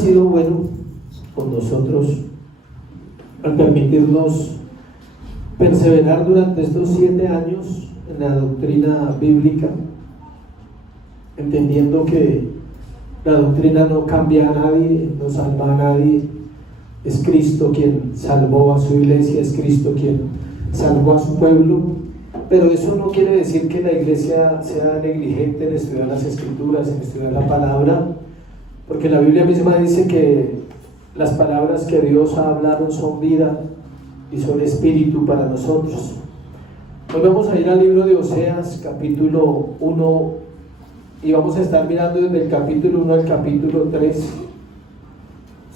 Ha sido bueno con nosotros al permitirnos perseverar durante estos 7 años en la doctrina bíblica, entendiendo que la doctrina no cambia a nadie, no salva a nadie. Es Cristo quien salvó a su iglesia, es Cristo quien salvó a su pueblo, pero eso no quiere decir que la iglesia sea negligente en estudiar las escrituras, en estudiar la palabra, porque la Biblia misma dice que las palabras que Dios ha hablado son vida y son espíritu para nosotros. Hoy vamos a ir al libro de Oseas, capítulo 1, y vamos a estar mirando desde el capítulo 1 al capítulo 3.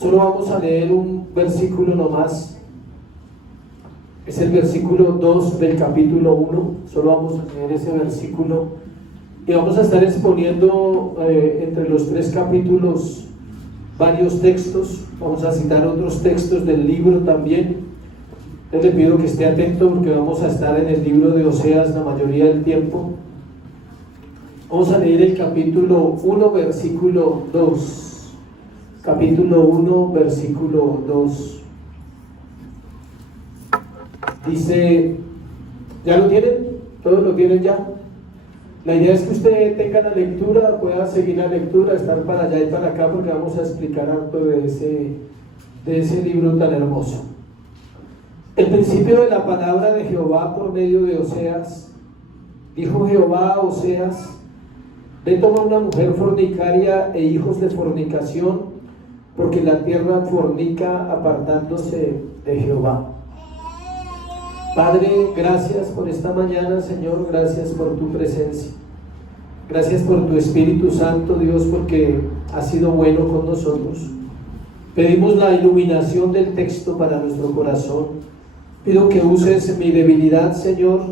Solo vamos a leer un versículo nomás, es el versículo 2 del capítulo 1, solo vamos a leer ese versículo y vamos a estar exponiendo entre los 3 capítulos varios textos. Vamos a citar otros textos del libro también. Les pido que esté atento porque vamos a estar en el libro de Oseas la mayoría del tiempo. Vamos a leer el capítulo 1, versículo 2. Capítulo 1, versículo 2. Dice, ¿ya lo tienen? ¿Todos lo tienen ya? La idea es que usted tenga la lectura, pueda seguir la lectura, estar para allá y para acá, porque vamos a explicar algo de ese libro tan hermoso. El principio de la palabra de Jehová por medio de Oseas. Dijo Jehová a Oseas: ve, toma una mujer fornicaria e hijos de fornicación, porque la tierra fornica apartándose de Jehová. Padre, gracias por esta mañana, Señor, gracias por tu presencia. Gracias por tu Espíritu Santo, Dios, porque has sido bueno con nosotros. Pedimos la iluminación del texto para nuestro corazón. Pido que uses mi debilidad, Señor,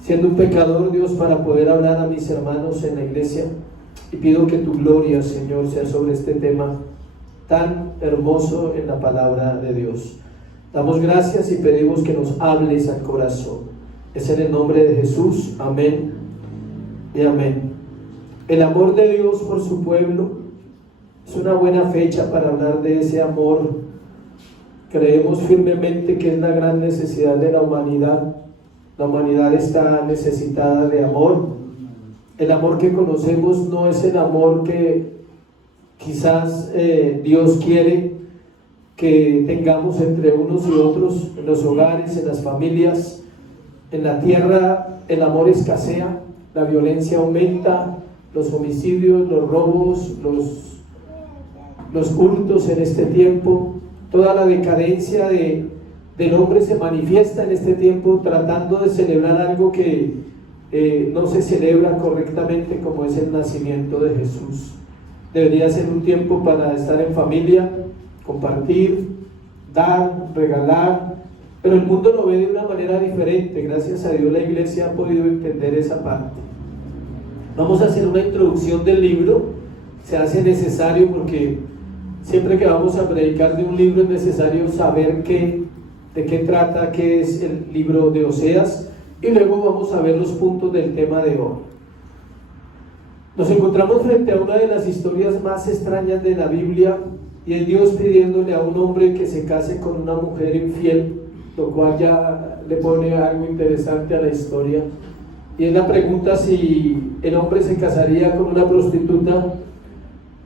siendo un pecador, Dios, para poder hablar a mis hermanos en la iglesia. Y pido que tu gloria, Señor, sea sobre este tema tan hermoso en la palabra de Dios. Damos gracias y pedimos que nos hables al corazón. Es en el nombre de Jesús. Amén y amén. El amor de Dios por su pueblo es una buena fecha para hablar de ese amor. Creemos firmemente que es la gran necesidad de la humanidad. La humanidad está necesitada de amor. El amor que conocemos no es el amor que quizás Dios quiere que tengamos entre unos y otros, en los hogares, en las familias. En la tierra el amor escasea, la violencia aumenta, los homicidios, los robos, los hurtos en este tiempo, toda la decadencia del hombre se manifiesta en este tiempo, tratando de celebrar algo que no se celebra correctamente, como es el nacimiento de Jesús. Debería ser un tiempo para estar en familia, compartir, dar, regalar, pero el mundo lo ve de una manera diferente. Gracias a Dios la iglesia ha podido entender esa parte. Vamos a hacer una introducción del libro. Se hace necesario porque siempre que vamos a predicar de un libro es necesario saber de qué trata, qué es el libro de Oseas, y luego vamos a ver los puntos del tema de hoy. Nos encontramos frente a una de las historias más extrañas de la Biblia, y es Dios pidiéndole a un hombre que se case con una mujer infiel, lo cual ya le pone algo interesante a la historia. Y es la pregunta si el hombre se casaría con una prostituta,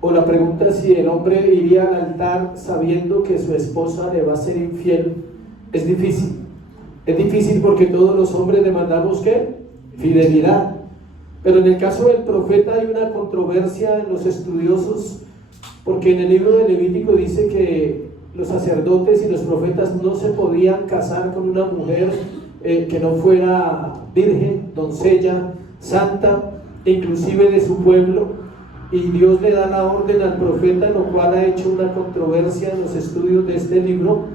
o la pregunta si el hombre iría al altar sabiendo que su esposa le va a ser infiel. Es difícil porque todos los hombres demandamos ¿qué? Fidelidad. Pero en el caso del profeta hay una controversia en los estudiosos, porque en el libro de Levítico dice que los sacerdotes y los profetas no se podían casar con una mujer que no fuera virgen, doncella, santa, inclusive de su pueblo, y Dios le da la orden al profeta, lo cual ha hecho una controversia en los estudios de este libro.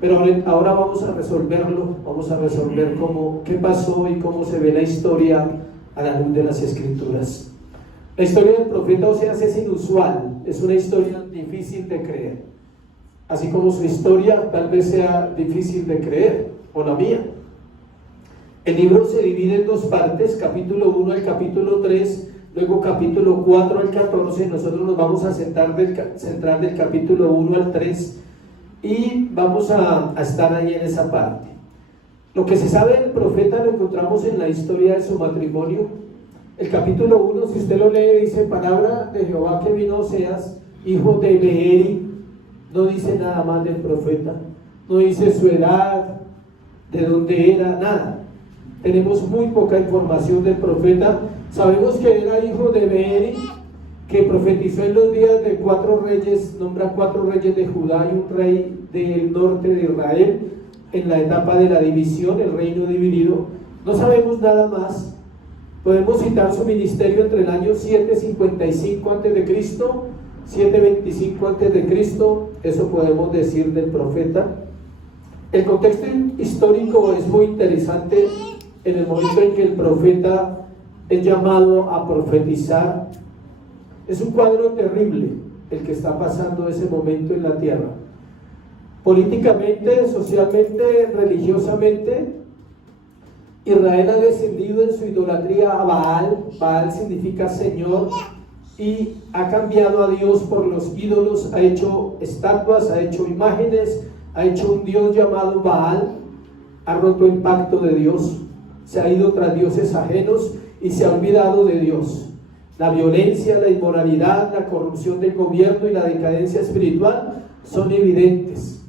Pero ahora vamos a resolverlo, vamos a resolver qué pasó y cómo se ve la historia a la luz de las Escrituras. La historia del profeta Oseas es inusual, es una historia difícil de creer, así como su historia tal vez sea difícil de creer, o la mía. El libro se divide en 2 partes, capítulo 1 al capítulo 3 luego capítulo 4 al 14, nosotros nos vamos a centrar del capítulo 1 al 3 y vamos a estar ahí en esa parte. Lo que se sabe del profeta lo encontramos en la historia de su matrimonio. El capítulo 1, si usted lo lee, dice: palabra de Jehová que vino a Oseas, hijo de Beeri. No dice nada más del profeta, no dice su edad, de dónde era, nada. Tenemos muy poca información del profeta. Sabemos que era hijo de Beeri, que profetizó en los días de 4 reyes, nombra 4 reyes de Judá y un rey del norte de Israel, en la etapa de la división, el reino dividido. No sabemos nada más. Podemos citar su ministerio entre el año 755 a.C., 725 a.C., eso podemos decir del profeta. El contexto histórico es muy interesante en el momento en que el profeta es llamado a profetizar. Es un cuadro terrible el que está pasando ese momento en la tierra. Políticamente, socialmente, religiosamente, Israel ha descendido en su idolatría a Baal. Baal significa Señor, y ha cambiado a Dios por los ídolos, ha hecho estatuas, ha hecho imágenes, ha hecho un Dios llamado Baal, ha roto el pacto de Dios, se ha ido tras dioses ajenos y se ha olvidado de Dios. La violencia, la inmoralidad, la corrupción del gobierno y la decadencia espiritual son evidentes.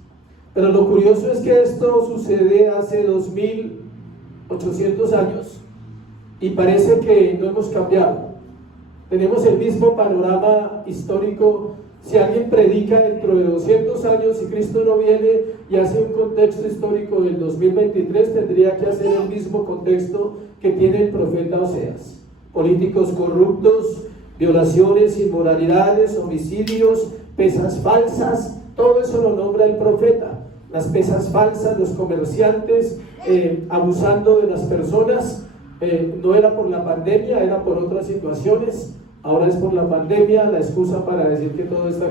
Pero lo curioso es que esto sucede hace 2800 años y parece que no hemos cambiado. Tenemos el mismo panorama histórico. Si alguien predica dentro de 200 años y Cristo no viene y hace un contexto histórico del 2023, tendría que hacer el mismo contexto que tiene el profeta Oseas. Políticos corruptos, violaciones, inmoralidades, homicidios, pesas falsas, todo eso lo nombra el profeta. Las pesas falsas, los comerciantes abusando de las personas. No era por la pandemia, era por otras situaciones. Ahora es por la pandemia, la excusa para decir que todo está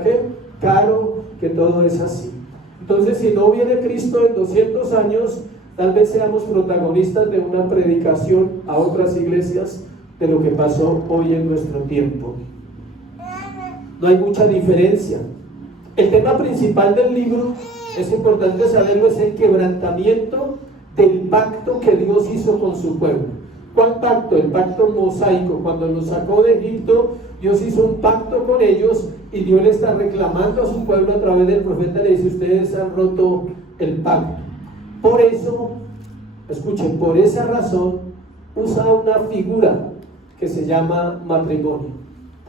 caro, que todo es así. Entonces, si no viene Cristo en 200 años, tal vez seamos protagonistas de una predicación a otras iglesias de lo que pasó hoy en nuestro tiempo. No hay mucha diferencia. El tema principal del libro, es importante saberlo, es el quebrantamiento del pacto que Dios hizo con su pueblo. ¿Cuál pacto? El pacto mosaico. Cuando los sacó de Egipto, Dios hizo un pacto con ellos y Dios le está reclamando a su pueblo a través del profeta. Le dice: ustedes han roto el pacto. Por eso, escuchen, por esa razón usa una figura que se llama matrimonio.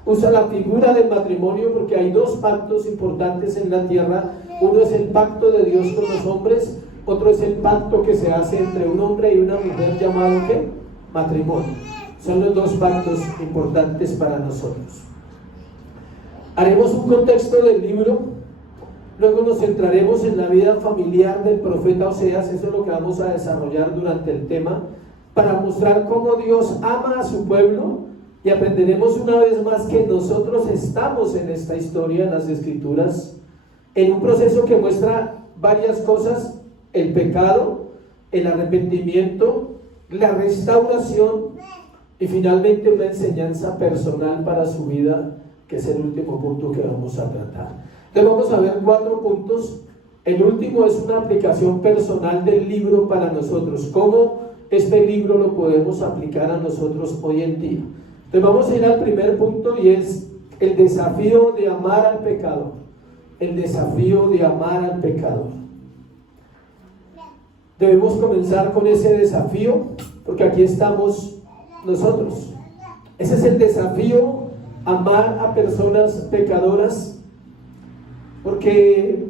Usa la figura del matrimonio porque hay 2 pactos importantes en la tierra. Uno es el pacto de Dios con los hombres, otro es el pacto que se hace entre un hombre y una mujer llamado ¿qué? Matrimonio. Son los 2 pactos importantes para nosotros. Haremos un contexto del libro, luego nos centraremos en la vida familiar del profeta Oseas. Eso es lo que vamos a desarrollar durante el tema, para mostrar cómo Dios ama a su pueblo, y aprenderemos una vez más que nosotros estamos en esta historia, en las Escrituras, en un proceso que muestra varias cosas: el pecado, el arrepentimiento, la restauración y finalmente una enseñanza personal para su vida, que es el último punto que vamos a tratar. Entonces vamos a ver 4 puntos. El último es una aplicación personal del libro para nosotros, cómo este libro lo podemos aplicar a nosotros hoy en día. Entonces vamos a ir al primer punto, y es el desafío de amar al pecador. El desafío de amar al pecador. Debemos comenzar con ese desafío porque aquí estamos nosotros. Ese es el desafío: amar a personas pecadoras, porque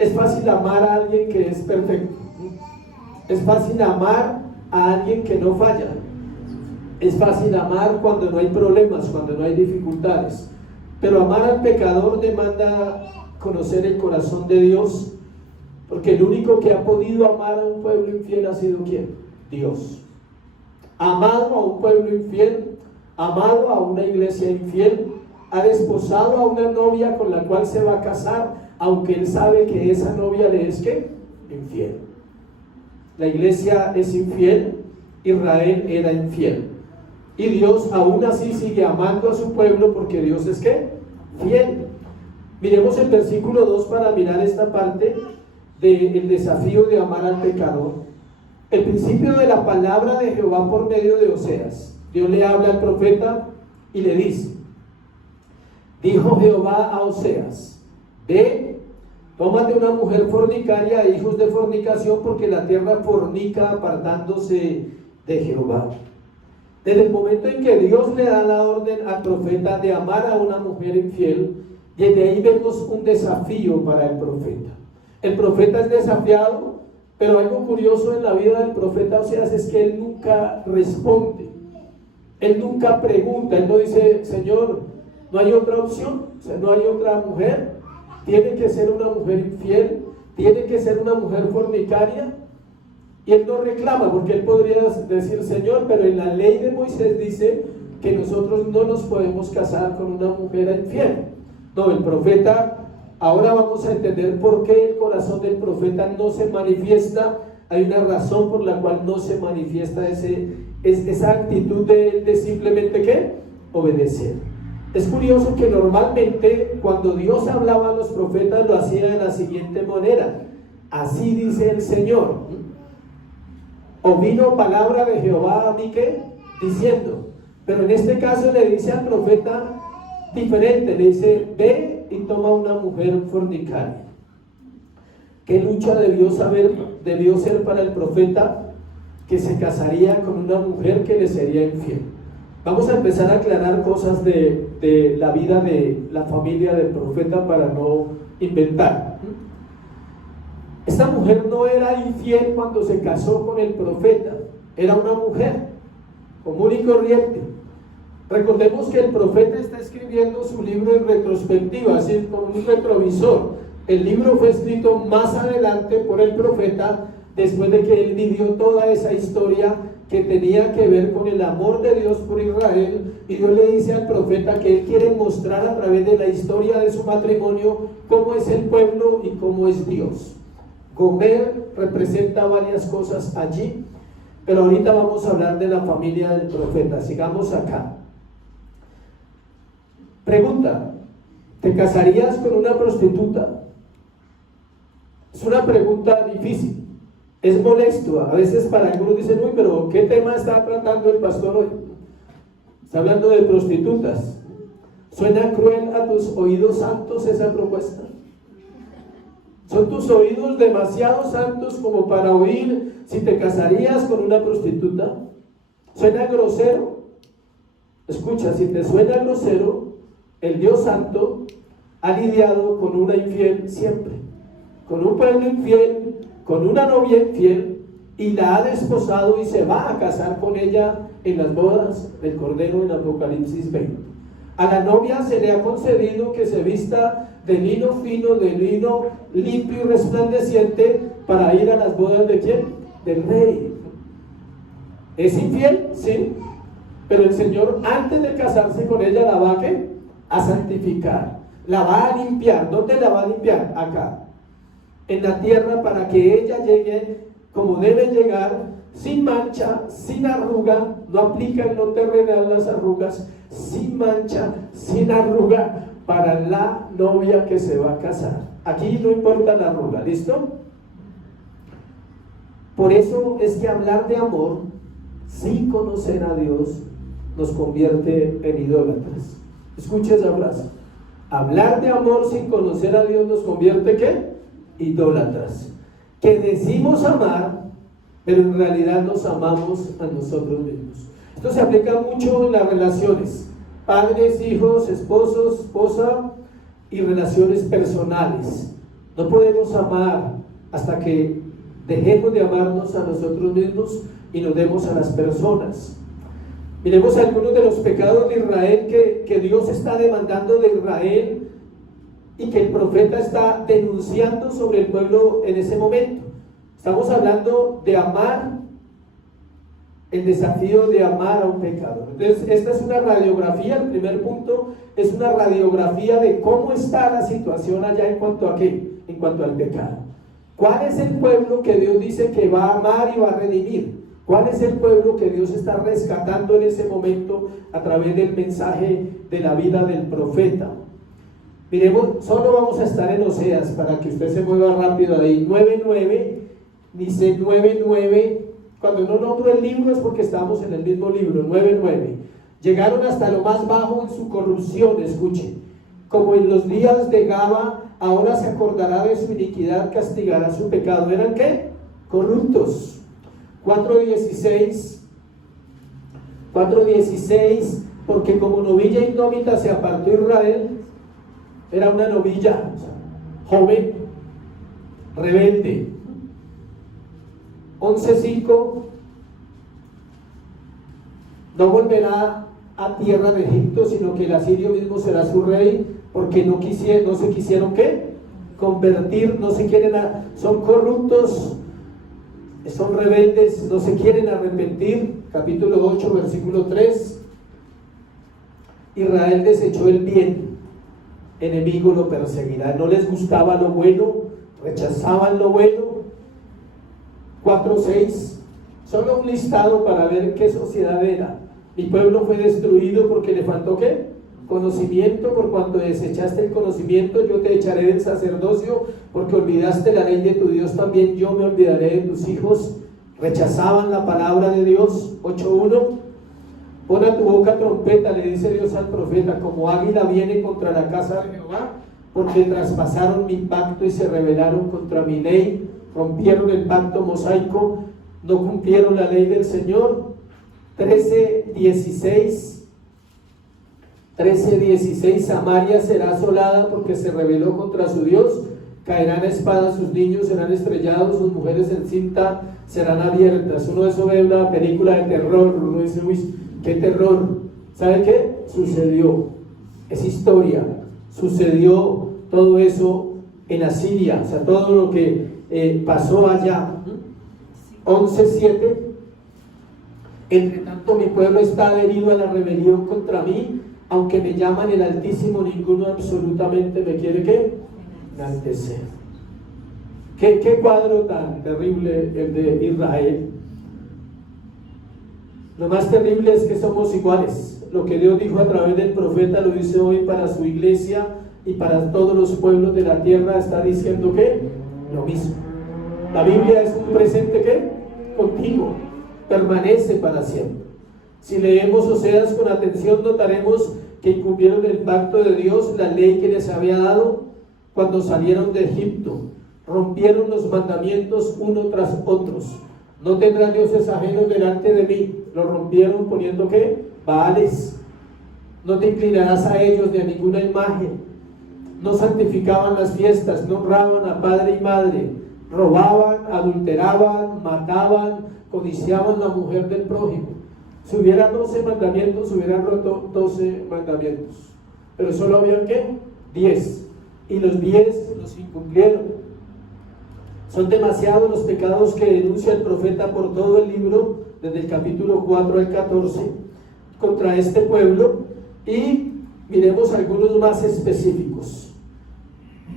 es fácil amar a alguien que es perfecto, es fácil amar a alguien que no falla, es fácil amar cuando no hay problemas, cuando no hay dificultades, pero amar al pecador demanda conocer el corazón de Dios. Porque el único que ha podido amar a un pueblo infiel ha sido ¿quién? Dios. Amado a un pueblo infiel, amado a una iglesia infiel, ha desposado a una novia con la cual se va a casar, aunque él sabe que esa novia le es ¿qué? Infiel. La iglesia es infiel, Israel era infiel. Y Dios aún así sigue amando a su pueblo porque Dios es ¿qué? Fiel. Miremos el versículo 2 para mirar esta parte del desafío de amar al pecador. El principio de la palabra de Jehová por medio de Oseas. Dios le habla al profeta y le dice: dijo Jehová a Oseas: ve, tómate una mujer fornicaria e hijos de fornicación, porque la tierra fornica apartándose de Jehová. Desde el momento en que Dios le da la orden al profeta de amar a una mujer infiel, desde ahí vemos un desafío para el profeta. El profeta es desafiado, pero algo curioso en la vida del profeta Oseas es que él nunca responde, él nunca pregunta, él no dice: Señor, no hay otra opción, o sea, no hay otra mujer, tiene que ser una mujer infiel, tiene que ser una mujer fornicaria. Y él no reclama, porque él podría decir: Señor, pero en la ley de Moisés dice que nosotros no nos podemos casar con una mujer infiel. No, el profeta, ahora vamos a entender por qué el corazón del profeta no se manifiesta. Hay una razón por la cual no se manifiesta esa actitud de simplemente ¿qué? Obedecer. Es curioso que normalmente cuando Dios hablaba a los profetas lo hacía de la siguiente manera: así dice el Señor. O vino palabra de Jehová a mí ¿qué? Diciendo. Pero en este caso le dice al profeta diferente, le dice: ve y toma una mujer fornicaria. ¿Qué lucha debió ser para el profeta que se casaría con una mujer que le sería infiel? Vamos a empezar a aclarar cosas de la vida de la familia del profeta para no inventar. Esta mujer no era infiel cuando se casó con el profeta, era una mujer común y corriente. Recordemos que el profeta está escribiendo su libro en retrospectiva, así como un retrovisor. El libro fue escrito más adelante por el profeta, después de que él vivió toda esa historia que tenía que ver con el amor de Dios por Israel, y Dios le dice al profeta que él quiere mostrar a través de la historia de su matrimonio cómo es el pueblo y cómo es Dios. Gomer representa varias cosas allí, pero ahorita vamos a hablar de la familia del profeta. Sigamos acá. Pregunta: ¿te casarías con una prostituta? Es una pregunta difícil, es molesto. A veces para algunos dicen: uy, pero ¿qué tema está tratando el pastor hoy? Está hablando de prostitutas. ¿Suena cruel a tus oídos santos esa propuesta? ¿Son tus oídos demasiado santos como para oír si te casarías con una prostituta? ¿Suena grosero? Escucha, si te suena grosero, el Dios Santo ha lidiado con una infiel siempre, con un pueblo infiel, con una novia infiel, y la ha desposado y se va a casar con ella en las bodas del Cordero en Apocalipsis 20. A la novia se le ha concedido que se vista de lino fino, de lino limpio y resplandeciente para ir a las bodas ¿de quién? Del rey. ¿Es infiel? Sí. Pero el Señor, antes de casarse con ella, la va a santificar, la va a limpiar. ¿Dónde la va a limpiar? Acá, en la tierra, para que ella llegue como debe llegar, sin mancha, sin arruga. No aplica en lo terrenal las arrugas. Sin mancha, sin arruga, para la novia que se va a casar. Aquí no importa la arruga, ¿listo? Por eso es que hablar de amor sin conocer a Dios nos convierte en idólatras. Escucha esa frase: hablar de amor sin conocer a Dios nos convierte ¿qué? Idólatras. Que decimos amar, pero en realidad nos amamos a nosotros mismos. Esto se aplica mucho en las relaciones: padres, hijos, esposos, esposa, y relaciones personales. No podemos amar hasta que dejemos de amarnos a nosotros mismos y nos demos a las personas. Miremos algunos de los pecados de Israel que Dios está demandando de Israel y que el profeta está denunciando sobre el pueblo en ese momento. Estamos hablando de amar, el desafío de amar a un pecador. Entonces, esta es una radiografía. El primer punto es una radiografía de cómo está la situación allá en cuanto a qué, en cuanto al pecado. ¿Cuál es el pueblo que Dios dice que va a amar y va a redimir? ¿Cuál es el pueblo que Dios está rescatando en ese momento a través del mensaje de la vida del profeta? Miremos, solo vamos a estar en Oseas para que usted se mueva rápido ahí. 9:9, dice 9:9. Cuando no nombro el libro es porque estamos en el mismo libro. 9:9. Llegaron hasta lo más bajo en su corrupción, escuche. Como en los días de Gaba, ahora se acordará de su iniquidad, castigará su pecado. ¿Eran qué? Corruptos. 4:16, porque como novilla indómita se apartó Israel. Era una novilla, joven, rebelde. 11:5, no volverá a tierra de Egipto, sino que el asirio mismo será su rey, porque no se quisieron ¿qué? Convertir, no se quieren, son corruptos, son rebeldes, no se quieren arrepentir. Capítulo 8, versículo 3. Israel desechó el bien, enemigo lo perseguirá. No les gustaba lo bueno, rechazaban lo bueno. 4:6, solo un listado para ver qué sociedad era. Mi pueblo fue destruido porque le faltó ¿qué? Conocimiento. Por cuanto desechaste el conocimiento, yo te echaré del sacerdocio, porque olvidaste la ley de tu Dios, también yo me olvidaré de tus hijos. Rechazaban la palabra de Dios. 8:1, pon a tu boca trompeta, le dice Dios al profeta, como águila viene contra la casa de Jehová, porque traspasaron mi pacto y se rebelaron contra mi ley, rompieron el pacto mosaico, no cumplieron la ley del Señor. 13:16, Samaria será asolada porque se rebeló contra su Dios, caerán a espada sus niños, serán estrellados, sus mujeres en cinta serán abiertas. Uno de eso ve una película de terror, uno dice, uy, qué terror. ¿Sabe qué? Sucedió, es historia, sucedió todo eso en Asiria, o sea, todo lo que pasó allá. 11:7, entre tanto mi pueblo está adherido a la rebelión contra mí, aunque me llaman el Altísimo, ninguno absolutamente me quiere ¿qué? Enaltecer. ¿Qué cuadro tan terrible el de Israel? Lo más terrible es que somos iguales. Lo que Dios dijo a través del profeta lo dice hoy para su iglesia y para todos los pueblos de la tierra. Está diciendo ¿qué? Lo mismo. La Biblia es un presente ¿qué? Continuo, permanece para siempre. Si leemos Oseas con atención, notaremos que incumplieron el pacto de Dios, la ley que les había dado cuando salieron de Egipto. Rompieron los mandamientos uno tras otros. No tendrán dioses ajenos delante de mí. Lo rompieron poniendo ¿qué? Baales. No te inclinarás a ellos ni a ninguna imagen. No santificaban las fiestas, no honraban a padre y madre. Robaban, adulteraban, mataban, codiciaban la mujer del prójimo. Si hubiera 12 mandamientos, hubieran roto 12 mandamientos. Pero solo había ¿qué? 10. Y los 10 los incumplieron. Son demasiados los pecados que denuncia el profeta por todo el libro, desde el capítulo 4 al 14, contra este pueblo. Y miremos algunos más específicos.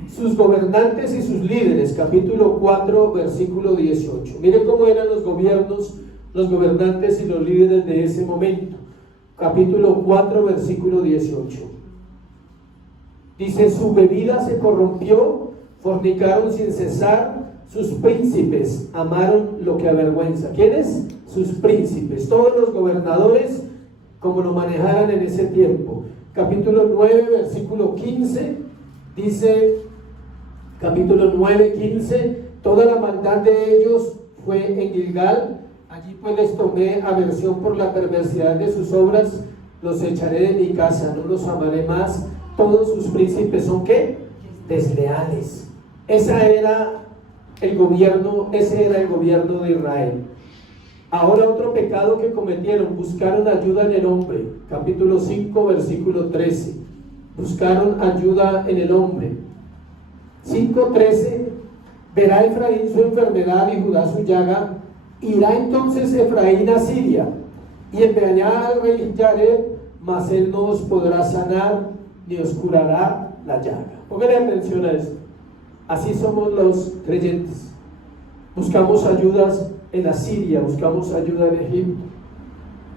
Sus gobernantes y sus líderes, capítulo 4, versículo 18. Mire cómo eran los gobiernos, los gobernantes y los líderes de ese momento. Capítulo 4, versículo 18. Dice, su bebida se corrompió, fornicaron sin cesar, sus príncipes amaron lo que avergüenza. ¿Quiénes? Sus príncipes, todos los gobernadores, como lo manejaran en ese tiempo. Capítulo 9, versículo 15, dice, capítulo 9, 15, toda la maldad de ellos fue en Gilgal, allí pues les tomé aversión por la perversidad de sus obras, los echaré de mi casa, no los amaré más, todos sus príncipes son ¿qué? Desleales. Ese era el gobierno de Israel. Ahora otro pecado que cometieron, buscaron ayuda en el hombre. Capítulo 5, versículo 13. Buscaron ayuda en el hombre. 5:13, verá Efraín su enfermedad y Judá su llaga, irá entonces Efraín a Siria y enviará al rey Jared, mas él no os podrá sanar ni os curará la llaga. Pónganle atención a esto. Así somos los creyentes. Buscamos ayudas en Asiria, buscamos ayuda en Egipto,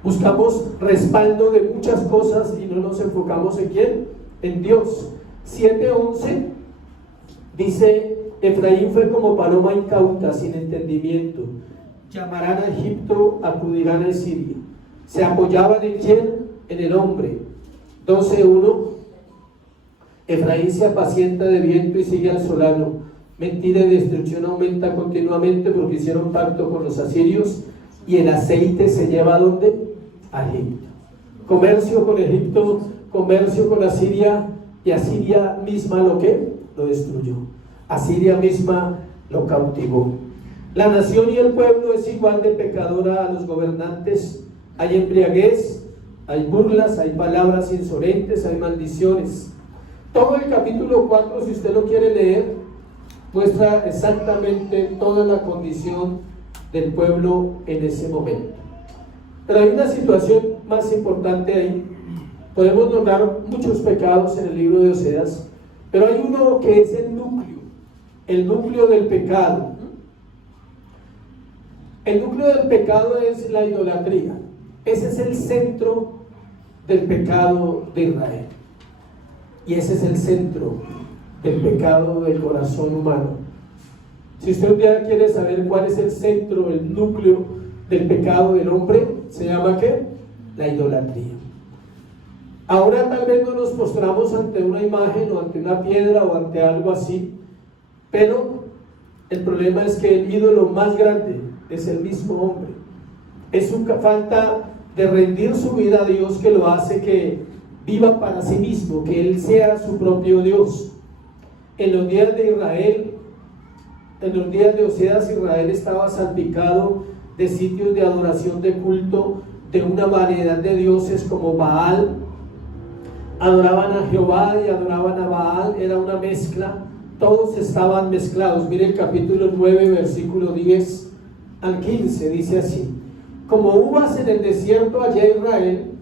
buscamos respaldo de muchas cosas y no nos enfocamos en ¿quién? En Dios. 7:11 dice: Efraín fue como paloma incauta, sin entendimiento. Llamarán a Egipto, acudirán a Siria. Se apoyaban en ¿quién? En el hombre. 12:1 Efraín se apacienta de viento y sigue al solano. Mentira y destrucción aumenta continuamente porque hicieron pacto con los asirios, y el aceite se lleva ¿a dónde? A Egipto. Comercio con Egipto, comercio con Asiria, y Asiria misma lo que lo destruyó. Asiria misma lo cautivó. La nación y el pueblo es igual de pecadora a los gobernantes. Hay embriaguez, hay burlas, hay palabras insolentes, hay maldiciones. Todo el capítulo 4, si usted lo quiere leer, muestra exactamente toda la condición del pueblo en ese momento. Pero hay una situación más importante ahí. Podemos nombrar muchos pecados en el libro de Oseas, pero hay uno que es el núcleo del pecado. El núcleo del pecado es la idolatría. Ese es el centro del pecado de Israel. Y ese es el centro del pecado del corazón humano. Si usted un día quiere saber cuál es el centro, el núcleo del pecado del hombre, se llama ¿qué? La idolatría. Ahora tal vez no nos postramos ante una imagen o ante una piedra o ante algo así, pero el problema es que el ídolo más grande es el mismo hombre. Es su falta de rendir su vida a Dios que lo hace que viva para sí mismo, que él sea su propio Dios. En los días de Israel, en los días de Oseas, Israel estaba salpicado de sitios de adoración, de culto, de una variedad de dioses como Baal. Adoraban a Jehová y adoraban a Baal, era una mezcla, todos estaban mezclados. Mire el capítulo 9, versículo 10 al 15, dice así: como uvas en el desierto hallé Israel,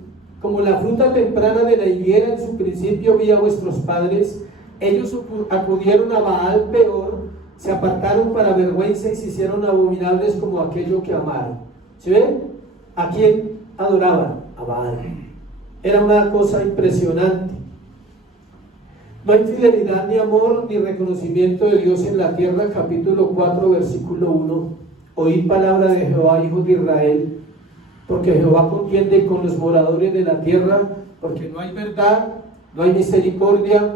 como la fruta temprana de la higuera en su principio vi a vuestros padres. Ellos acudieron a Baal peor, se apartaron para vergüenza y se hicieron abominables como aquello que amaron. ¿Sí ven? ¿A quién adoraban? A Baal. Era una cosa impresionante. No hay fidelidad, ni amor, ni reconocimiento de Dios en la tierra. Capítulo 4, versículo 1. Oíd palabra de Jehová, hijos de Israel, porque Jehová contiende con los moradores de la tierra, porque no hay verdad, no hay misericordia,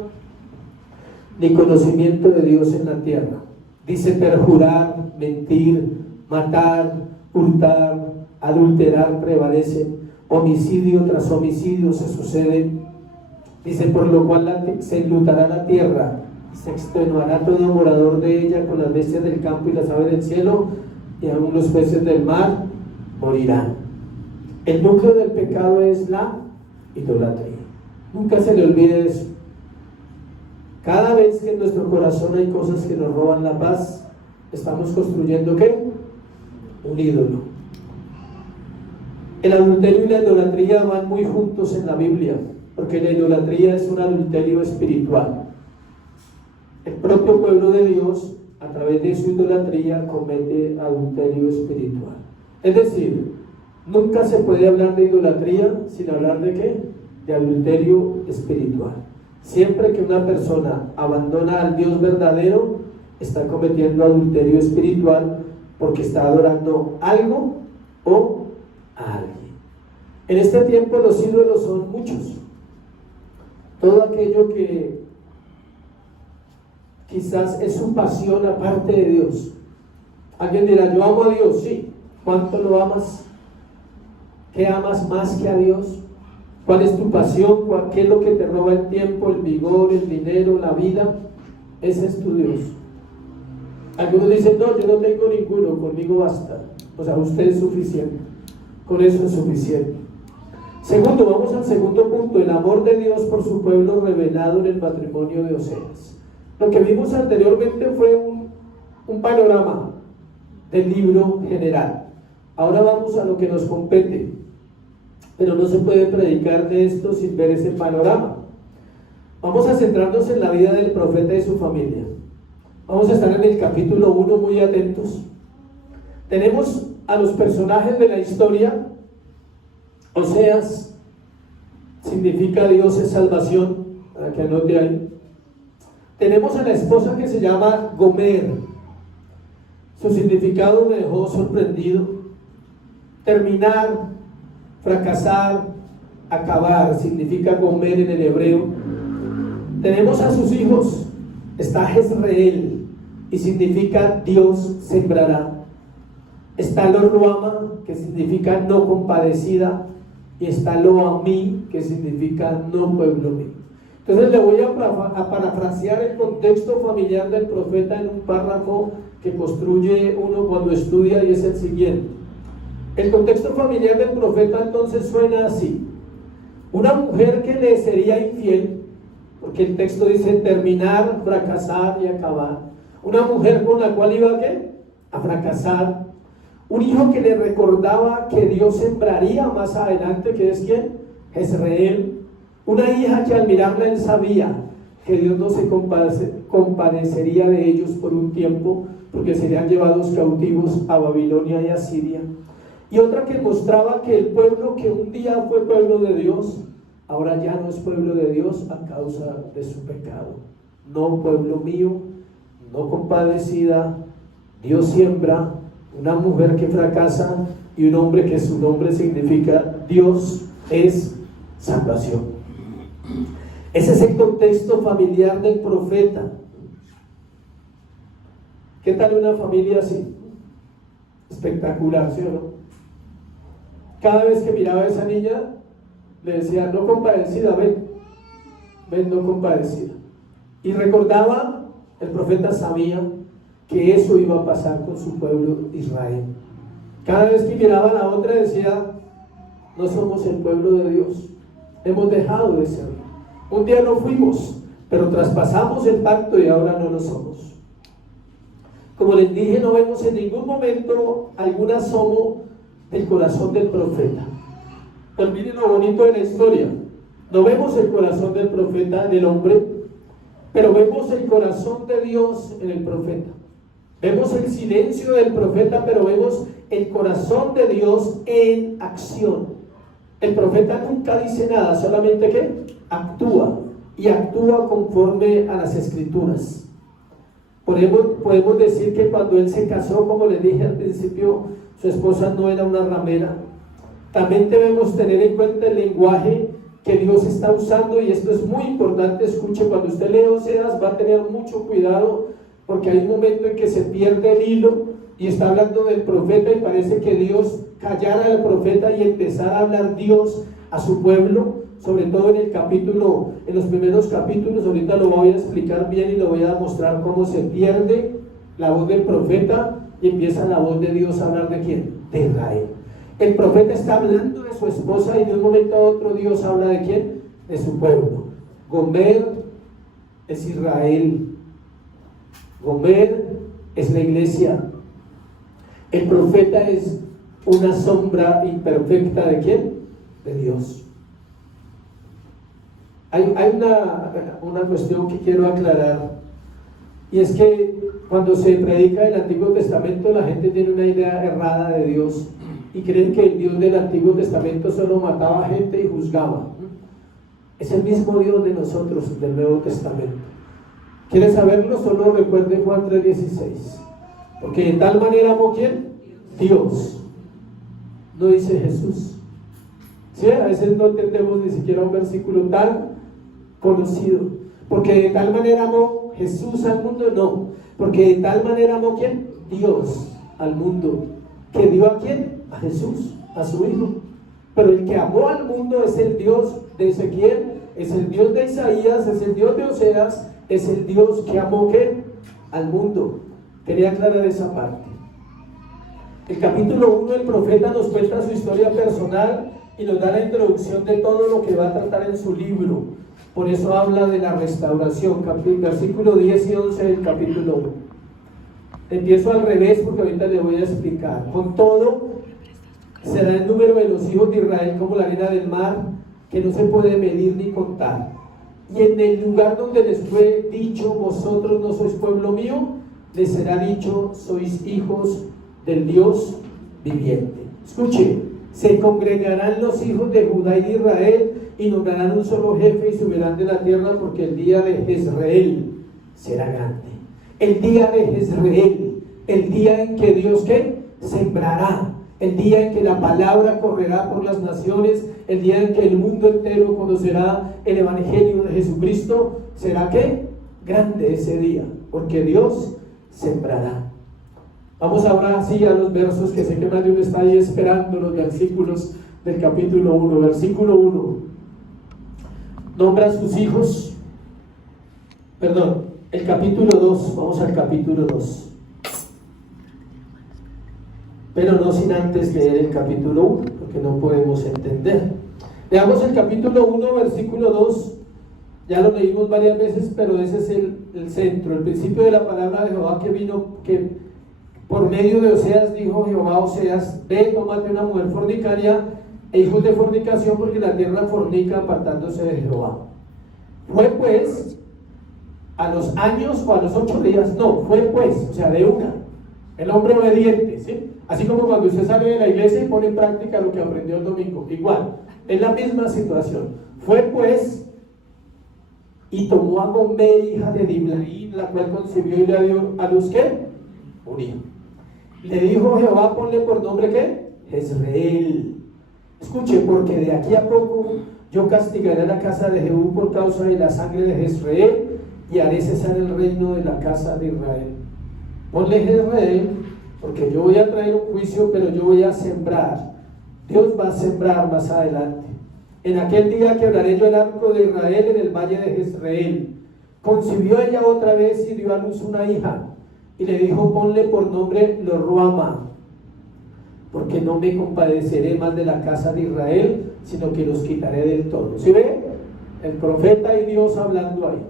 ni conocimiento de Dios en la tierra. Dice: perjurar, mentir, matar, hurtar, adulterar prevalecen, homicidio tras homicidio se suceden. Dice: por lo cual se enlutará la tierra, se extenuará todo morador de ella con las bestias del campo y las aves del cielo, y aun los peces del mar morirán. El núcleo del pecado es la idolatría. Nunca se le olvide eso. Cada vez que en nuestro corazón hay cosas que nos roban la paz, estamos construyendo ¿qué? Un ídolo. El adulterio y la idolatría van muy juntos en la Biblia, porque la idolatría es un adulterio espiritual. El propio pueblo de Dios, a través de su idolatría, comete adulterio espiritual. Es decir, nunca se puede hablar de idolatría sin hablar de ¿qué? De adulterio espiritual. Siempre que una persona abandona al Dios verdadero, está cometiendo adulterio espiritual, porque está adorando algo o a alguien. En este tiempo los ídolos son muchos. Todo aquello que quizás es su pasión aparte de Dios. Alguien dirá: yo amo a Dios. Sí. ¿Cuánto lo amas? ¿Qué amas más que a Dios? ¿Cuál es tu pasión? ¿Qué es lo que te roba el tiempo, el vigor, el dinero, la vida? Ese es tu Dios. Algunos dicen: no, yo no tengo ninguno, conmigo basta. O sea, usted es suficiente. Con eso es suficiente. Segundo, vamos al segundo punto: el amor de Dios por su pueblo revelado en el matrimonio de Oseas. Lo que vimos anteriormente fue un panorama del libro general. Ahora vamos a lo que nos compete. Pero no se puede predicar de esto sin ver ese panorama. Vamos a centrarnos en la vida del profeta y su familia. Vamos a estar en el capítulo 1 muy atentos. Tenemos a los personajes de la historia, Oseas significa Dios es salvación, para que anote ahí. Tenemos a la esposa que se llama Gomer. Su significado me dejó sorprendido. Terminar, fracasar, acabar, significa Gomer en el hebreo. Tenemos a sus hijos. Está Jezreel y significa Dios sembrará. Está Lo Ruama, que significa no compadecida, y está Lo Amí, que significa no pueblo mío. Entonces le voy a parafrasear el contexto familiar del profeta en un párrafo que construye uno cuando estudia, y es el siguiente. El contexto familiar del profeta entonces suena así: una mujer que le sería infiel, porque el texto dice terminar, fracasar y acabar. Una mujer con la cual iba a fracasar. Un hijo que le recordaba que Dios sembraría más adelante, que es ¿quién? Jezreel. Una hija que al mirarla él sabía que Dios no se compadecería de ellos por un tiempo, porque serían llevados cautivos a Babilonia y a Siria. Y otra que mostraba que el pueblo que un día fue pueblo de Dios, ahora ya no es pueblo de Dios a causa de su pecado. No pueblo mío, no compadecida, Dios siembra. Una mujer que fracasa y un hombre que su nombre significa Dios es salvación. Ese es el contexto familiar del profeta. ¿Qué tal una familia así? Espectacular, ¿sí o no? Cada vez que miraba a esa niña, le decía, no compadecida, ven no compadecida. Y recordaba, el profeta sabía que eso iba a pasar con su pueblo Israel. Cada vez que miraba a la otra decía, no somos el pueblo de Dios, hemos dejado de serlo. Un día no fuimos, pero traspasamos el pacto y ahora no lo somos. Como les dije, no vemos en ningún momento algún asomo del corazón del profeta. Pero miren lo bonito de la historia. No vemos el corazón del profeta, del hombre, pero vemos el corazón de Dios en el profeta. Vemos el silencio del profeta, pero vemos el corazón de Dios en acción. El profeta nunca dice nada, solamente que actúa, y actúa conforme a las escrituras. Podemos decir que cuando él se casó, como les dije al principio, su esposa no era una ramera. También debemos tener en cuenta el lenguaje que Dios está usando, y esto es muy importante. Escuche, cuando usted lee Oseas va a tener mucho cuidado, porque hay un momento en que se pierde el hilo y está hablando del profeta y parece que Dios callara al profeta y empezara a hablar Dios a su pueblo, sobre todo en los primeros capítulos. Ahorita lo voy a explicar bien y lo voy a mostrar cómo se pierde la voz del profeta y empieza la voz de Dios a hablar ¿de quién? De Israel. El profeta está hablando de su esposa y de un momento a otro Dios habla ¿de quién? De su pueblo. Gomer es Israel. Gomer es la iglesia. El profeta es una sombra imperfecta ¿de quién? De Dios. Hay una cuestión que quiero aclarar, y es que cuando se predica el Antiguo Testamento, la gente tiene una idea errada de Dios y creen que el Dios del Antiguo Testamento solo mataba gente y juzgaba. Es el mismo Dios de nosotros, del Nuevo Testamento. ¿Quieres saberlo? Solo recuerde Juan 3:16. Porque de tal manera amó ¿quién? Dios. No dice Jesús. ¿Sí? A veces no entendemos ni siquiera un versículo tan conocido. Porque de tal manera amó Jesús al mundo, no. Porque de tal manera amó ¿quién? Dios al mundo. ¿Que dio a quién? A Jesús, a su Hijo. Pero el que amó al mundo es el Dios de Ezequiel, es el Dios de Isaías, es el Dios de Oseas, es el Dios que amó ¿qué? Al mundo. Quería aclarar esa parte. El capítulo 1 del profeta nos cuenta su historia personal y nos da la introducción de todo lo que va a tratar en su libro. Por eso habla de la restauración, versículo 10 y 11 del capítulo 1. Empiezo al revés porque ahorita le voy a explicar. Con todo, será el número de los hijos de Israel como la arena del mar, que no se puede medir ni contar. Y en el lugar donde les fue dicho, vosotros no sois pueblo mío, les será dicho, sois hijos del Dios viviente. Escuche, se congregarán los hijos de Judá y de Israel y nombrarán un solo jefe y subirán de la tierra, porque el día de Jezreel será grande. El día de Jezreel, el día en que Dios, ¿qué? Sembrará, el día en que la palabra correrá por las naciones, el día en que el mundo entero conocerá el evangelio de Jesucristo. ¿Será qué? Grande ese día, porque Dios sembrará. Vamos ahora sí a los versos, que sé que más de uno está ahí esperando los versículos del capítulo 1. Versículo 1. Nombra a sus hijos. Perdón, el capítulo 2. Vamos al capítulo 2. Pero no sin antes leer el capítulo 1, porque no podemos entender. Leamos el capítulo 1, versículo 2. Ya lo leímos varias veces, pero ese es el centro, el principio de la palabra de Jehová que vino, que por medio de Oseas dijo Jehová a Oseas: ve, tómate una mujer fornicaria e hijos de fornicación, porque la tierra fornica apartándose de Jehová. Fue pues a los años o a los 8 días, no, fue pues, o sea, de una, el hombre obediente, ¿sí? Así como cuando usted sale de la iglesia y pone en práctica lo que aprendió el domingo, igual, es la misma situación. Fue pues y tomó a Gomer, hija de Diblaim, la cual concibió y le dio a luz, ¿qué? Un hijo. Le dijo Jehová: ponle por nombre, ¿qué? Jezreel. Escuche, porque de aquí a poco yo castigaré a la casa de Jehú por causa de la sangre de Jezreel, y haré cesar el reino de la casa de Israel. Ponle Jezreel, porque yo voy a traer un juicio, pero yo voy a sembrar. Dios va a sembrar más adelante. En aquel día quebraré yo el arco de Israel en el valle de Jezreel. Concibió ella otra vez y dio a luz una hija, y le dijo: ponle por nombre Lo-ruama, porque no me compadeceré más de la casa de Israel, sino que los quitaré del todo. ¿Sí ve? El profeta y Dios hablando ahí.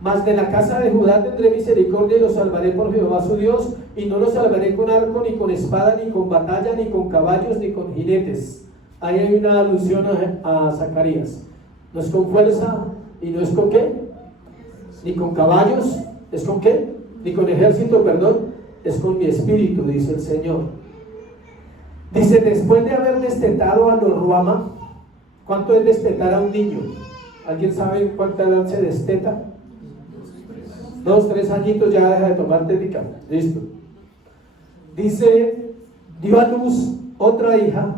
Mas de la casa de Judá tendré misericordia y los salvaré por Jehová su Dios, y no los salvaré con arco, ni con espada, ni con batalla, ni con caballos, ni con jinetes. Ahí hay una alusión a Zacarías. No es con fuerza, y no es con ¿qué? Ni con caballos, ¿es con qué? Ni con ejército, perdón, es con mi espíritu, dice el Señor. Dice: después de haber destetado a Lo-ruama. ¿Cuánto es destetar a un niño? ¿Alguien sabe cuánta edad se desteta? 2, 3 añitos ya deja de tomar tética. Listo. Dice: dio a luz otra hija,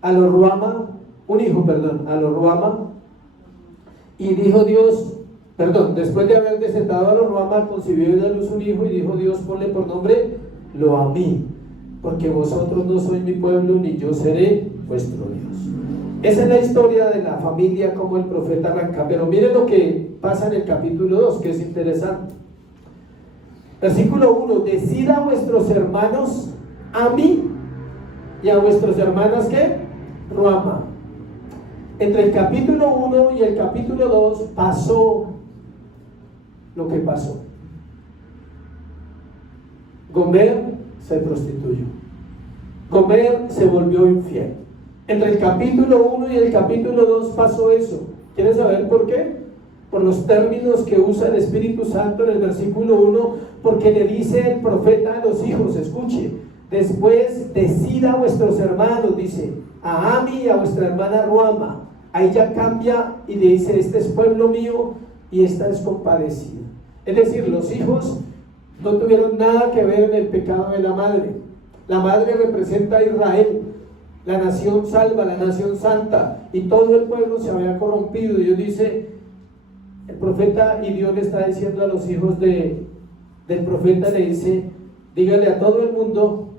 a Lo-ruama, un hijo, perdón, a Lo-ruama. Y dijo Dios, después de haber destetado a Lo-ruama, concibió y dio a luz un hijo, y dijo Dios: ponle por nombre Lo-ammi, porque vosotros no sois mi pueblo, ni yo seré vuestro Dios. Esa es la historia de la familia, como el profeta arranca. Pero miren lo que pasa en el capítulo 2, que es interesante. Versículo 1: decid a vuestros hermanos Ammi, y a vuestras hermanas, ¿qué? Ruama. Entre el capítulo 1 y el capítulo 2 pasó lo que pasó. Gomer se prostituyó. Gomer se volvió infiel. Entre el capítulo 1 y el capítulo 2 pasó eso. ¿Quieren saber por qué? Por los términos que usa el Espíritu Santo en el versículo 1, porque le dice el profeta a los hijos, escuche, después decida a vuestros hermanos, dice, a Ammi y a vuestra hermana Ruama. Ahí ya cambia y le dice: este es pueblo mío y esta es compadecida. Es decir, los hijos no tuvieron nada que ver en el pecado de la madre. La madre representa a Israel, la nación salva, la nación santa, y todo el pueblo se había corrompido. Dios dice, el profeta, y Dios le está diciendo a los hijos del profeta, le dice: dígale a todo el mundo,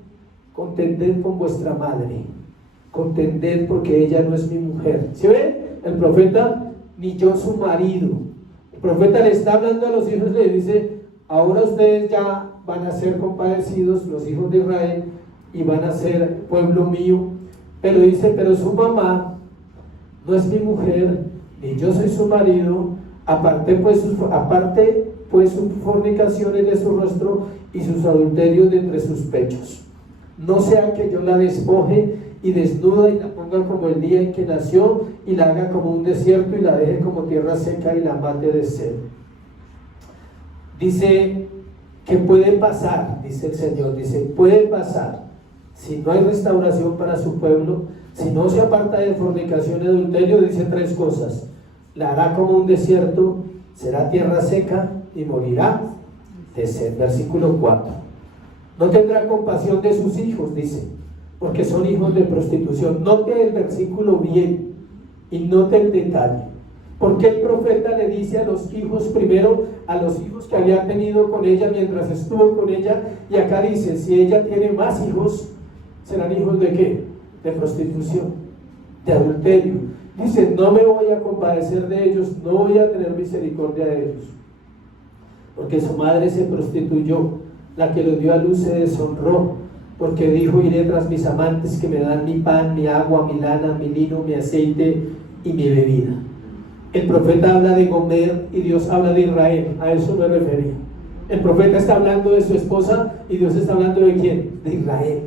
contended con vuestra madre, contended, porque ella no es mi mujer. ¿Sí ve? El profeta, ni yo su marido. El profeta le está hablando a los hijos, le dice: ahora ustedes ya van a ser compadecidos, los hijos de Israel, y van a ser pueblo mío. Pero dice: pero su mamá no es mi mujer, ni yo soy su marido. Aparte pues sus fornicaciones de su rostro y sus adulterios de entre sus pechos. No sea que yo la despoje y desnuda y la ponga como el día en que nació, y la haga como un desierto y la deje como tierra seca y la mate de sed. Dice que puede pasar, dice el Señor, dice, puede pasar si no hay restauración para su pueblo, si no se aparta de fornicación y adulterio, dice 3 cosas: la hará como un desierto, será tierra seca y morirá de sed. Versículo 4. No tendrá compasión de sus hijos, dice, porque son hijos de prostitución. Note el versículo bien y note el detalle. Porque el profeta le dice a los hijos, primero a los hijos que había tenido con ella mientras estuvo con ella, y acá dice, si ella tiene más hijos, serán hijos de ¿qué? De prostitución, de adulterio. Dice, no me voy a compadecer de ellos, no voy a tener misericordia de ellos, porque su madre se prostituyó, la que los dio a luz se deshonró, porque dijo, iré tras mis amantes que me dan mi pan, mi agua, mi lana, mi lino, mi aceite y mi bebida. El profeta habla de Gomer y Dios habla de Israel, a eso me refería. El profeta está hablando de su esposa y Dios está hablando de ¿quién? De Israel.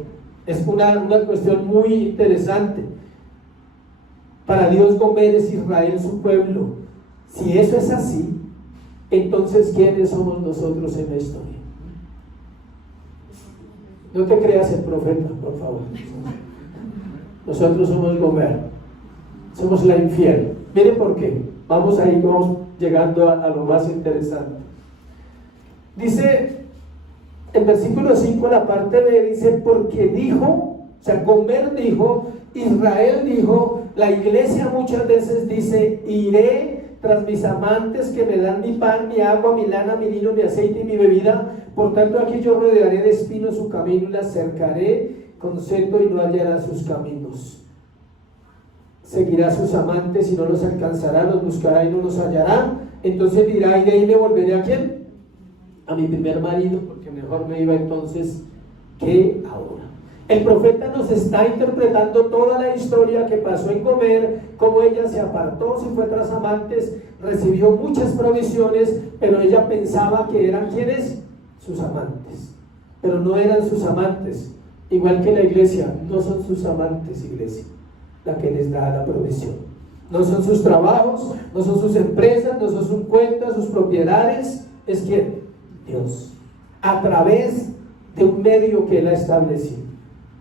Es una cuestión muy interesante. Para Dios Gomer es Israel su pueblo. Si eso es así, entonces ¿quiénes somos nosotros en la historia? No te creas el profeta, por favor. Nosotros somos Gomer, somos la infiel. Miren por qué. Vamos ahí, vamos llegando a lo más interesante. Dice el versículo 5, la parte B, dice, porque dijo, o sea, Gomer dijo, Israel dijo, la iglesia muchas veces dice, iré tras mis amantes que me dan mi pan, mi agua, mi lana, mi lino, mi aceite y mi bebida. Por tanto, aquí yo rodearé de espinos su camino y la cercaré con cetro y no hallará sus caminos. Seguirá a sus amantes y no los alcanzará, los buscará y no los hallará. Entonces dirá, y de ahí me volveré ¿a quién? A mi primer marido, porque mejor me iba entonces que ahora. El profeta nos está interpretando toda la historia que pasó en Gomer, cómo ella se apartó, se fue tras amantes, recibió muchas provisiones, pero ella pensaba que eran ¿quiénes? Sus amantes. Pero no eran sus amantes, igual que la iglesia, no son sus amantes, iglesia, la que les da la provisión. No son sus trabajos, no son sus empresas, no son sus cuentas, sus propiedades. ¿Es quién? Dios, a través de un medio que Él ha establecido.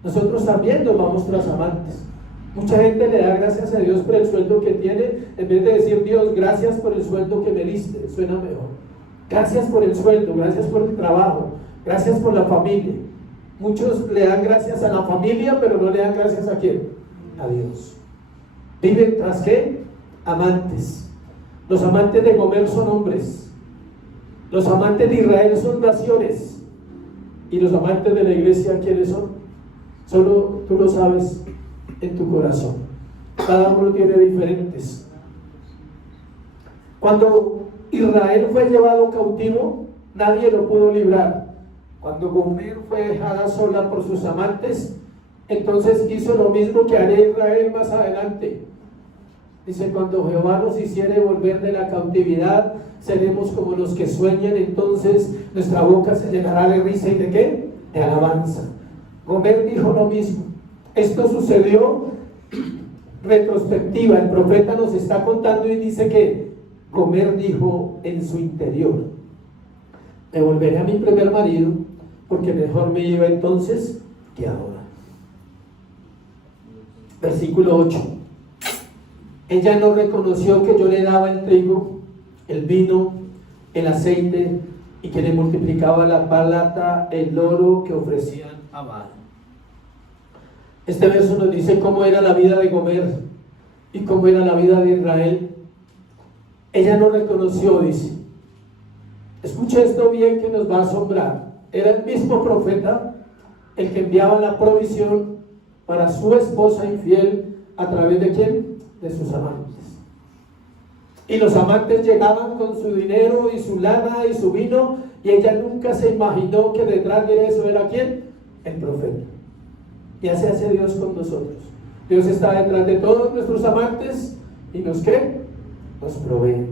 Nosotros también nos vamos tras amantes. Mucha gente le da gracias a Dios por el sueldo que tiene, en vez de decir, Dios, gracias por el sueldo que me diste. Suena mejor. Gracias por el sueldo, gracias por el trabajo, gracias por la familia. Muchos le dan gracias a la familia, pero no le dan gracias a ¿quién? A Dios. ¿Viven tras qué? Amantes. Los amantes de Gomer son hombres. Los amantes de Israel son naciones. Y los amantes de la iglesia, ¿quiénes son? Solo tú lo sabes en tu corazón. Cada uno tiene diferentes. Cuando Israel fue llevado cautivo, nadie lo pudo librar. Cuando Gomer fue dejada sola por sus amantes, entonces hizo lo mismo que hará Israel más adelante. Dice, cuando Jehová nos hiciere volver de la cautividad, seremos como los que sueñan, entonces nuestra boca se llenará de risa y ¿de qué? De alabanza. Gomer dijo lo mismo. Esto sucedió retrospectiva. El profeta nos está contando y dice que Gomer dijo en su interior, me volveré a mi primer marido, porque mejor me iba entonces que ahora. Versículo 8. Ella no reconoció que yo le daba el trigo, el vino, el aceite, y que le multiplicaba la plata, el oro que ofrecían a Baal. Este verso nos dice cómo era la vida de Gomer y cómo era la vida de Israel. Ella no reconoció, dice. Escucha esto bien que nos va a asombrar. Era el mismo profeta el que enviaba la provisión para su esposa infiel, ¿a través de quién? De sus amantes. Y los amantes llegaban con su dinero y su lana y su vino, y ella nunca se imaginó que detrás de eso era ¿quién? El profeta. Y así hace Dios con nosotros. Dios está detrás de todos nuestros amantes y nos ¿qué? Nos provee.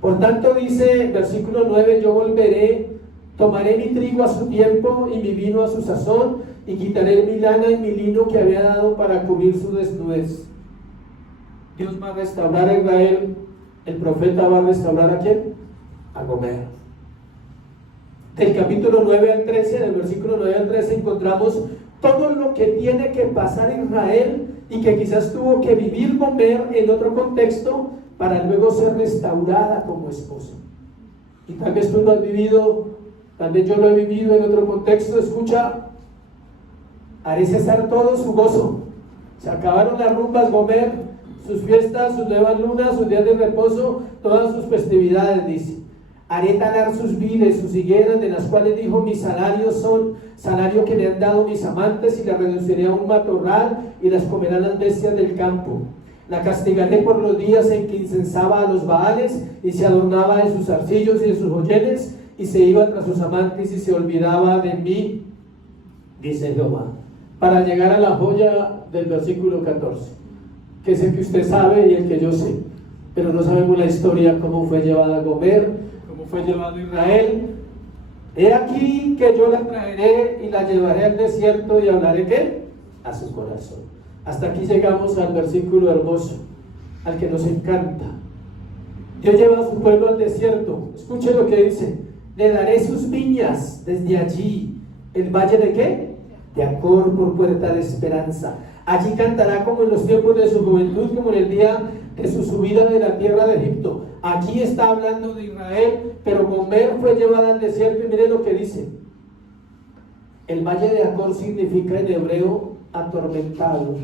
Por tanto dice versículo 9, yo volveré, tomaré mi trigo a su tiempo y mi vino a su sazón, y quitaré mi lana y mi lino que había dado para cubrir su desnudez. Dios va a restaurar a Israel. El profeta va a restaurar ¿a quién? A Gomer. Del capítulo 9 al 13, del versículo 9 al 13, encontramos todo lo que tiene que pasar Israel y que quizás tuvo que vivir Gomer en otro contexto para luego ser restaurada como esposa. Y tal vez tú lo has vivido, tal vez yo lo he vivido en otro contexto. Escucha, haré cesar todo su gozo. Se acabaron las rumbas, Gomer, sus fiestas, sus nuevas lunas, sus días de reposo, todas sus festividades, dice. Haré talar sus vides, sus higueras, de las cuales dijo: mis salarios son salario que me han dado mis amantes, y las reduciré a un matorral, y las comerán las bestias del campo. La castigaré por los días en que incensaba a los Baales, y se adornaba de sus arcillos y de sus joyeles, y se iba tras sus amantes, y se olvidaba de mí, dice Jehová. Para llegar a la joya del versículo 14, que es el que usted sabe y el que yo sé, pero no sabemos la historia, cómo fue llevada Gomer, cómo fue llevado Israel. He aquí que yo la traeré y la llevaré al desierto, y hablaré ¿qué? A su corazón. Hasta aquí llegamos al versículo hermoso, al que nos encanta. Dios lleva a su pueblo al desierto. Escuche lo que dice: le daré sus viñas desde allí, el valle de ¿qué? De Acor, por puerta de esperanza. Allí cantará como en los tiempos de su juventud, como en el día de su subida de la tierra de Egipto. Allí está hablando de Israel, pero Gomer fue llevada al desierto, y mire lo que dice. El valle de Acor significa en hebreo atormentado.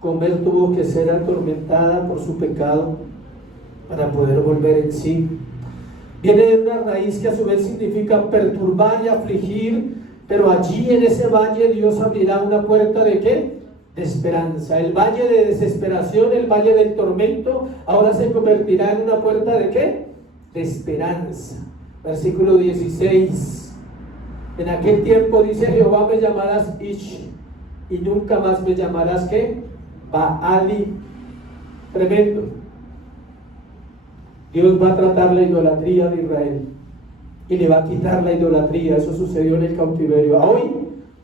Gomer tuvo que ser atormentada por su pecado para poder volver en sí. Viene de una raíz que a su vez significa perturbar y afligir, pero allí en ese valle Dios abrirá una puerta ¿de qué? De esperanza. El valle de desesperación, el valle del tormento, ahora se convertirá en una puerta ¿de qué? De esperanza. Versículo 16. En aquel tiempo, dice Jehová, me llamarás Ish, y nunca más me llamarás ¿qué? Baali. Tremendo. Dios va a tratar la idolatría de Israel y le va a quitar la idolatría. Eso sucedió en el cautiverio. Hoy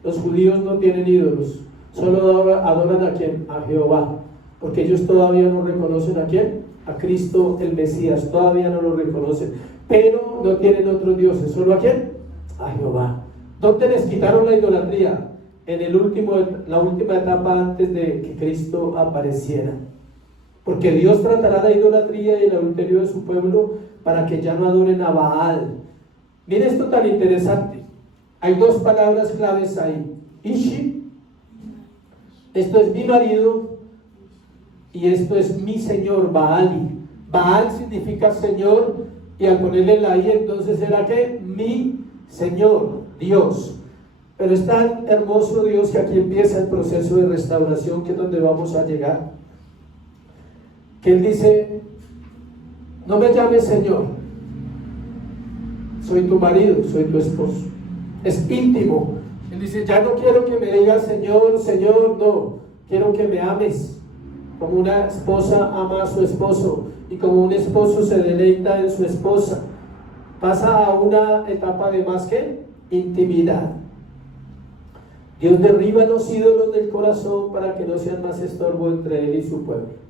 los judíos no tienen ídolos, solo adoran ¿a quién? A Jehová, porque ellos todavía no reconocen ¿a quién? A Cristo el Mesías, todavía no lo reconocen, pero no tienen otros dioses, solo ¿a quién? A Jehová. ¿Dónde les quitaron la idolatría? En la última etapa antes de que Cristo apareciera. Porque Dios tratará la idolatría y el adulterio de su pueblo para que ya no adoren a Baal. Mire esto tan interesante. Hay dos palabras claves ahí. Ishi, esto es mi marido, y esto es mi señor, Baali. Baal significa señor, y al ponerle la I entonces era ¿qué? Mi señor, Dios. Pero es tan hermoso Dios que aquí empieza el proceso de restauración, que es donde vamos a llegar. Que Él dice: no me llames Señor, soy tu marido, soy tu esposo. Es íntimo. Él dice: ya no quiero que me digas Señor, Señor, no, quiero que me ames como una esposa ama a su esposo, y como un esposo se deleita en su esposa. Pasa a una etapa de más que intimidad. Dios derriba los ídolos del corazón para que no sean más estorbo entre Él y su pueblo.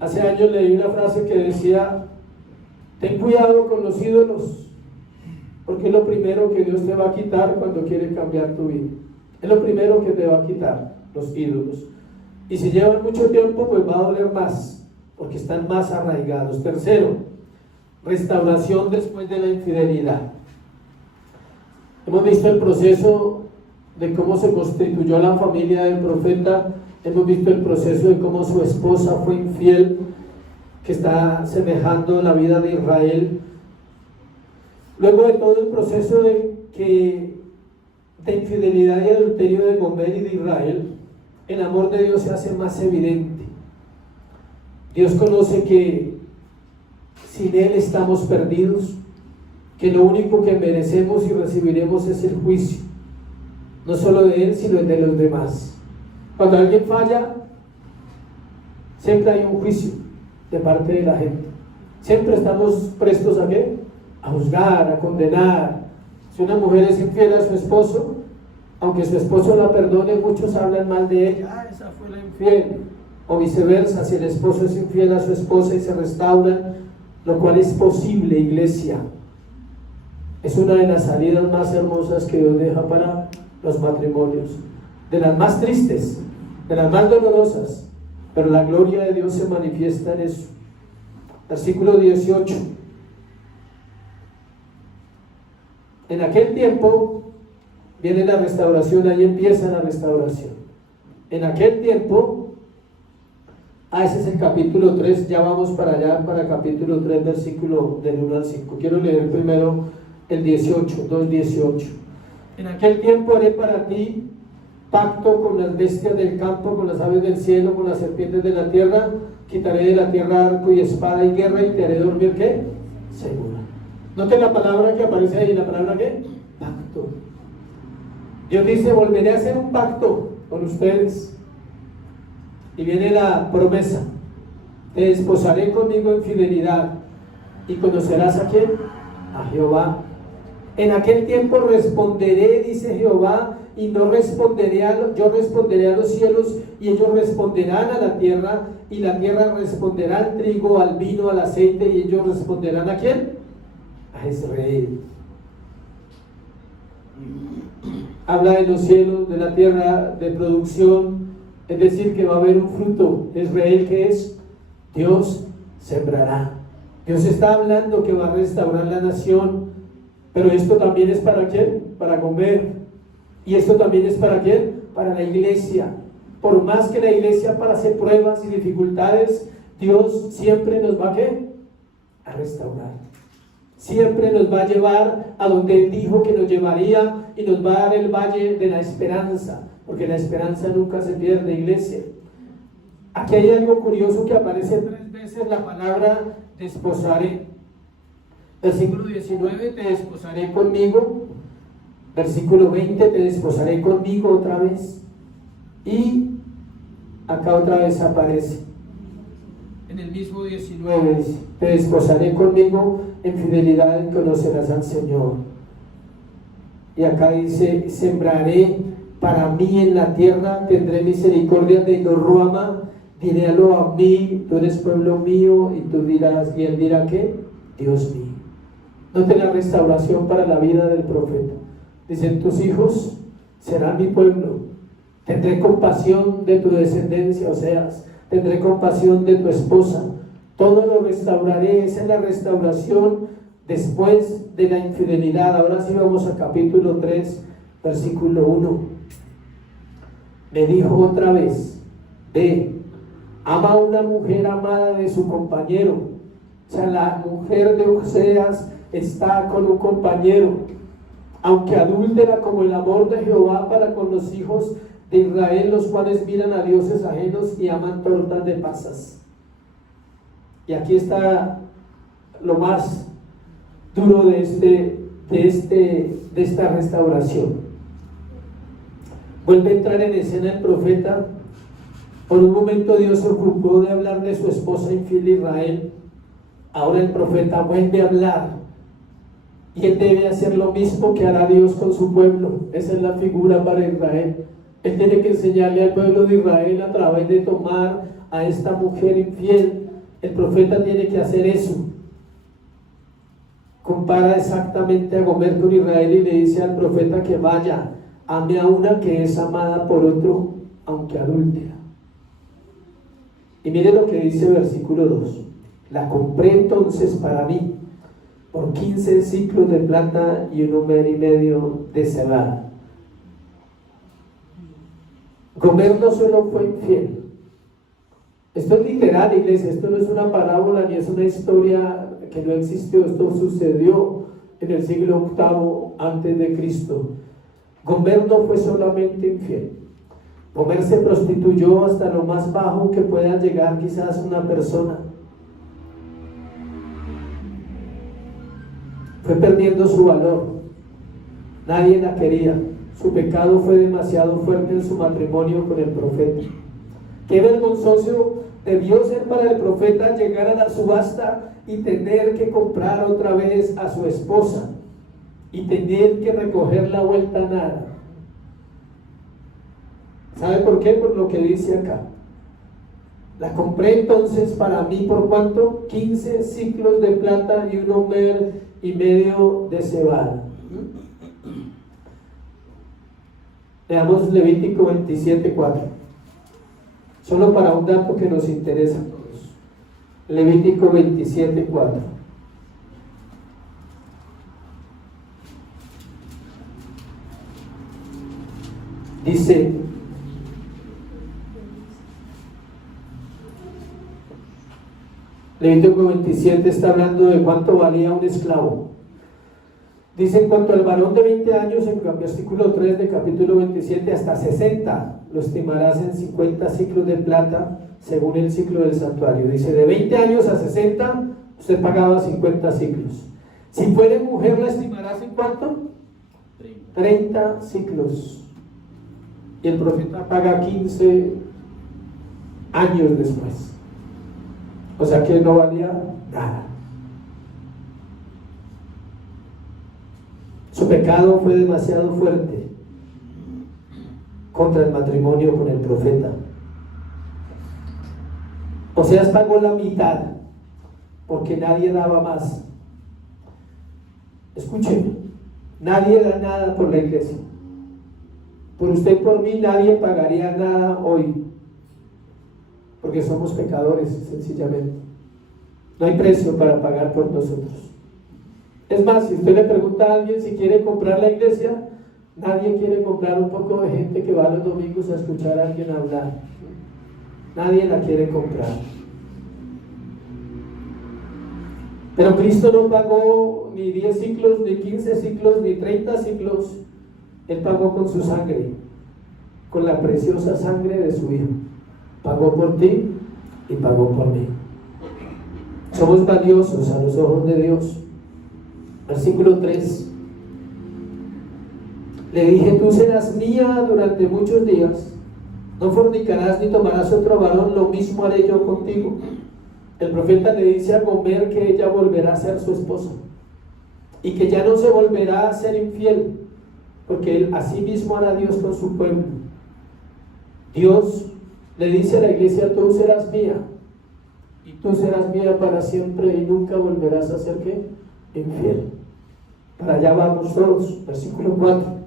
Hace años leí una frase que decía: ten cuidado con los ídolos, porque es lo primero que Dios te va a quitar cuando quiere cambiar tu vida. Es lo primero que te va a quitar, los ídolos. Y si llevan mucho tiempo, pues va a doler más, porque están más arraigados. Tercero, restauración después de la infidelidad. Hemos visto el proceso de cómo se constituyó la familia del profeta. Hemos visto el proceso de cómo su esposa fue infiel, que está semejando la vida de Israel. Luego de todo el proceso de infidelidad y adulterio de Gomer y de Israel, el amor de Dios se hace más evidente. Dios conoce que sin Él estamos perdidos, que lo único que merecemos y recibiremos es el juicio, no solo de Él, sino de los demás. Cuando alguien falla, siempre hay un juicio de parte de la gente. Siempre estamos prestos ¿a qué? A juzgar, a condenar. Si una mujer es infiel a su esposo, aunque su esposo la perdone, muchos hablan mal de ella: ah, esa fue la infiel. O viceversa, si el esposo es infiel a su esposa y se restauran, lo cual es posible, iglesia. Es una de las salidas más hermosas que Dios deja para los matrimonios, de las más tristes, de las más dolorosas, pero la gloria de Dios se manifiesta en eso. Versículo 18. En aquel tiempo viene la restauración, ahí empieza la restauración. En aquel tiempo, ese es el capítulo 3, ya vamos para allá, para el capítulo 3, versículo del 1 al 5. Quiero leer primero el 18, 2:18. En aquel tiempo haré para ti pacto con las bestias del campo, con las aves del cielo, con las serpientes de la tierra. Quitaré de la tierra arco y espada y guerra y te haré dormir, ¿qué? Segura. Note la palabra que aparece ahí, la palabra ¿qué? Pacto. Dios dice, volveré a hacer un pacto con ustedes. Y viene la promesa: te desposaré conmigo en fidelidad. ¿Y conocerás a quién? A Jehová. En aquel tiempo responderé, dice Jehová, y no responderé yo responderé a los cielos, y ellos responderán a la tierra, y la tierra responderá al trigo, al vino, al aceite, y ellos responderán ¿a quién? A Israel. Habla de los cielos, de la tierra, de producción, es decir, que va a haber un fruto. Israel, ¿qué es? Dios sembrará. Dios está hablando que va a restaurar la nación, pero esto también es ¿para quién? Para comer. Y esto también es ¿para quién? Para la iglesia. Por más que la iglesia pase pruebas y dificultades, Dios siempre nos va ¿qué? A restaurar. Siempre nos va a llevar a donde Él dijo que nos llevaría, y nos va a dar el valle de la esperanza, porque la esperanza nunca se pierde, iglesia. Aquí hay algo curioso que aparece 3 veces la palabra desposaré. Versículo 19, te desposaré conmigo. Versículo 20, te desposaré conmigo otra vez. Y acá otra vez aparece en el mismo 19, dice, te desposaré conmigo en fidelidad y conocerás al Señor. Y acá dice, sembraré para mí en la tierra, tendré misericordia de Dorruama, dirélo a mí, tú eres pueblo mío, y tú dirás, y él dirá ¿qué? Dios mío. Note la restauración para la vida del profeta. Dicen, tus hijos serán mi pueblo, tendré compasión de tu descendencia, Oseas, tendré compasión de tu esposa, todo lo restauraré. Esa es la restauración después de la infidelidad. Ahora sí vamos a capítulo 3, versículo 1. Me dijo otra vez, ve, ama a una mujer amada de su compañero. O sea, la mujer de Oseas está con un compañero, aunque adúltera como el amor de Jehová para con los hijos de Israel, los cuales miran a dioses ajenos y aman tortas de pasas. Y aquí está lo más duro de esta restauración. Vuelve a entrar en escena el profeta. Por un momento Dios se ocupó de hablar de su esposa infiel de Israel. Ahora el profeta vuelve a hablar, y él debe hacer lo mismo que hará Dios con su pueblo. Esa es la figura para Israel. Él tiene que enseñarle al pueblo de Israel a través de tomar a esta mujer infiel. El profeta tiene que hacer eso. Compara exactamente a Gomer con Israel y le dice al profeta que vaya, ame a una que es amada por otro, aunque adúltera. Y mire lo que dice el versículo 2. La compré entonces para mí por 15 ciclos de plata y 1 omer y medio de cebada. Gomer no solo fue infiel. Esto es literal, iglesia. Esto no es una parábola ni es una historia que no existió. Esto sucedió en el siglo VIII antes de Cristo. Gomer no fue solamente infiel. Gomer se prostituyó hasta lo más bajo que pueda llegar quizás una persona. Fue perdiendo su valor. Nadie la quería. Su pecado fue demasiado fuerte en su matrimonio con el profeta. Qué vergonzoso debió ser para el profeta llegar a la subasta y tener que comprar otra vez a su esposa y tener que recoger la vuelta a nada. ¿Sabe por qué? Por lo que dice acá. La compré entonces para mí, ¿por cuánto? 15 ciclos de plata y 1 omer y medio de cebada. Leamos Levítico 27:4. Solo para un dato que nos interesa a todos. Levítico 27:4. Dice: Levítico 27 está hablando de cuánto valía un esclavo. Dice: en cuanto al varón de 20 años, en el versículo 3 del capítulo 27, hasta 60 lo estimarás en 50 ciclos de plata, según el ciclo del santuario. Dice: de 20 años a 60, usted pagaba 50 ciclos. Si fuere mujer, la estimarás en ¿cuánto? 30 ciclos. Y el profeta paga 15 años después. O sea que no valía nada. Su pecado fue demasiado fuerte contra el matrimonio con el profeta. Oseas pagó la mitad porque nadie daba más. Escúcheme, nadie da nada por la iglesia. Por usted y por mí nadie pagaría nada hoy, porque somos pecadores, sencillamente. No hay precio para pagar por nosotros. Es más, si usted le pregunta a alguien si quiere comprar la iglesia, nadie quiere comprar un poco de gente que va los domingos a escuchar a alguien hablar. Nadie la quiere comprar. Pero Cristo no pagó ni 10 ciclos, ni 15 ciclos, ni 30 ciclos. Él pagó con su sangre, con la preciosa sangre de su Hijo. Pagó por ti y pagó por mí. Somos valiosos a los ojos de Dios. Versículo 3. Le dije: tú serás mía durante muchos días. No fornicarás ni tomarás otro varón, lo mismo haré yo contigo. El profeta le dice a Gomer que ella volverá a ser su esposa y que ya no se volverá a ser infiel, porque él así mismo hará Dios con su pueblo. Dios le dice a la iglesia: tú serás mía, y tú serás mía para siempre, y nunca volverás a ser ¿qué? Infiel. Para allá vamos todos. Versículo 4.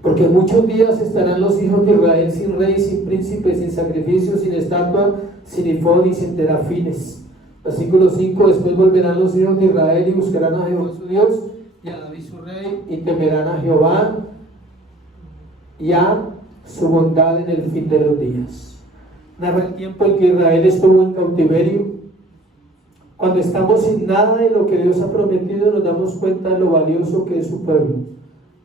Porque muchos días estarán los hijos de Israel sin rey, sin príncipe, sin sacrificio, sin estatua, sin efod y sin terafines. Versículo 5. Después volverán los hijos de Israel y buscarán a Jehová su Dios y a David su rey, y temerán a Jehová y a su bondad en el fin de los días. Narra el tiempo en que Israel estuvo en cautiverio. Cuando estamos sin nada de lo que Dios ha prometido, nos damos cuenta de lo valioso que es su pueblo,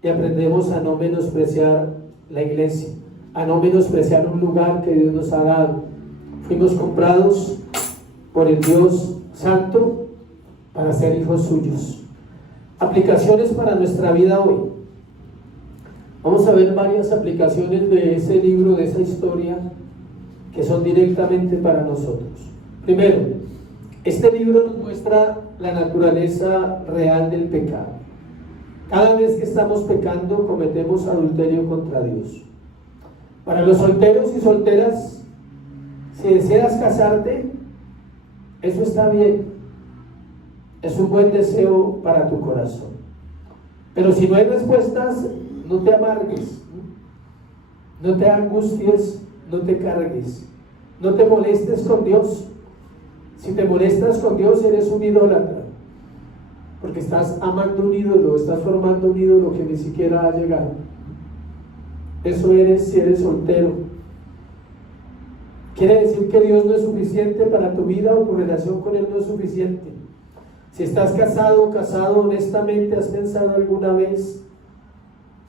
y aprendemos a no menospreciar la iglesia, a no menospreciar un lugar que Dios nos ha dado. Fuimos comprados por el Dios Santo para ser hijos suyos. Aplicaciones para nuestra vida hoy. Vamos a ver varias aplicaciones de ese libro, de esa historia, que son directamente para nosotros. Primero, este libro nos muestra la naturaleza real del pecado. Cada vez que estamos pecando, cometemos adulterio contra Dios. Para los solteros y solteras, si deseas casarte, eso está bien. Es un buen deseo para tu corazón. Pero si no hay respuestas, no te amargues, no te angusties, no te cargues, no te molestes con Dios. Si te molestas con Dios, eres un idólatra, porque estás amando un ídolo, estás formando un ídolo que ni siquiera ha llegado. Eso eres si eres soltero. Quiere decir que Dios no es suficiente para tu vida, o tu relación con Él no es suficiente. Si estás casado o casado, honestamente, ¿has pensado alguna vez,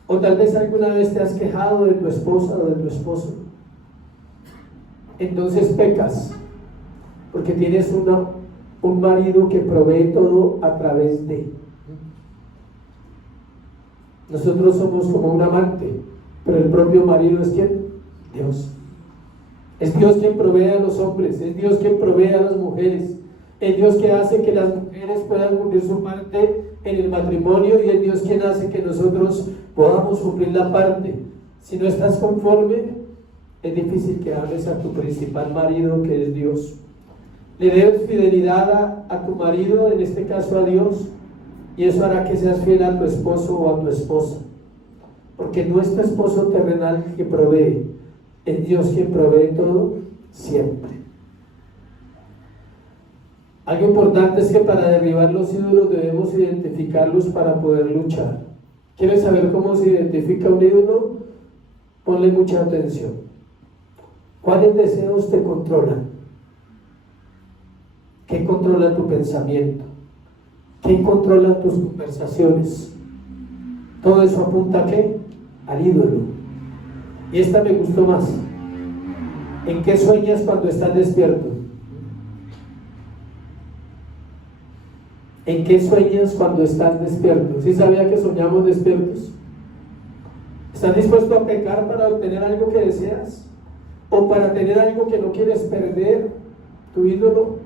o tal vez alguna vez te has quejado de tu esposa o de tu esposo? Entonces pecas, porque tienes un marido que provee todo a través de. Nosotros somos como un amante, pero el propio marido es ¿quién? Dios. Es Dios quien provee a los hombres, es Dios quien provee a las mujeres, es Dios que hace que las mujeres puedan cumplir su parte en el matrimonio, y es Dios quien hace que nosotros podamos cumplir la parte. Si no estás conforme, es difícil que ames a tu principal marido, que es Dios. Le debes fidelidad a tu marido, en este caso a Dios, y eso hará que seas fiel a tu esposo o a tu esposa, porque no es tu esposo terrenal que provee, es Dios quien provee todo siempre. Algo importante es que para derribar los ídolos debemos identificarlos para poder luchar. ¿Quieres saber cómo se identifica un ídolo? Ponle mucha atención. ¿Cuáles deseos te controlan? ¿Qué controla tu pensamiento? ¿Qué controla tus conversaciones? Todo eso apunta ¿a qué? Al ídolo. Y esta me gustó más. ¿En qué sueñas cuando estás despierto? ¿En qué sueñas cuando estás despierto? ¿Sí sabía que soñamos despiertos? ¿Estás dispuesto a pecar para obtener algo que deseas? ¿O para tener algo que no quieres perder? ¿Tu ídolo?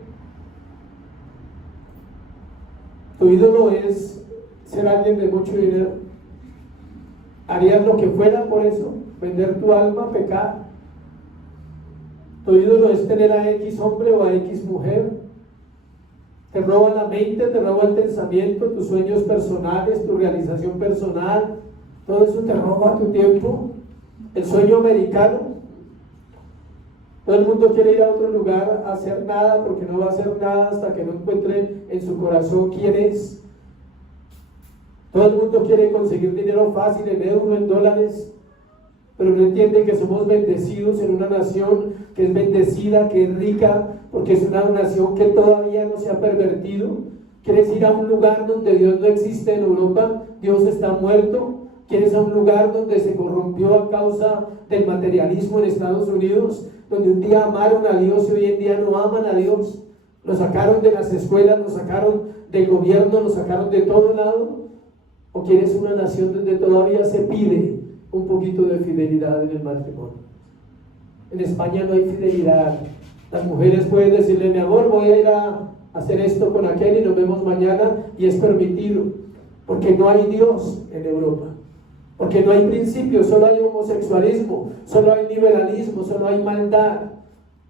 Tu ídolo es ser alguien de mucho dinero. ¿Harías lo que fuera por eso? ¿Vender tu alma, pecar? Tu ídolo es tener a X hombre o a X mujer. Te roba la mente, te roba el pensamiento, tus sueños personales, tu realización personal. Todo eso te roba tu tiempo. El sueño americano. Todo el mundo quiere ir a otro lugar a hacer nada, porque no va a hacer nada hasta que no encuentre en su corazón quién es. Todo el mundo quiere conseguir dinero fácil, en euros, en dólares, pero no entienden que somos bendecidos en una nación que es bendecida, que es rica, porque es una nación que todavía no se ha pervertido. ¿Quieres ir a un lugar donde Dios no existe en Europa? Dios está muerto. ¿Quieres a un lugar donde se corrompió a causa del materialismo en Estados Unidos? Donde un día amaron a Dios y hoy en día no aman a Dios. Lo sacaron de las escuelas, lo sacaron del gobierno, lo sacaron de todo lado. ¿O quieres una nación donde todavía se pide un poquito de fidelidad en el matrimonio? En España no hay fidelidad. Las mujeres pueden decirle: mi amor, voy a ir a hacer esto con aquel y nos vemos mañana, y es permitido, porque no hay Dios en Europa, porque no hay principios, solo hay homosexualismo, solo hay liberalismo, solo hay maldad.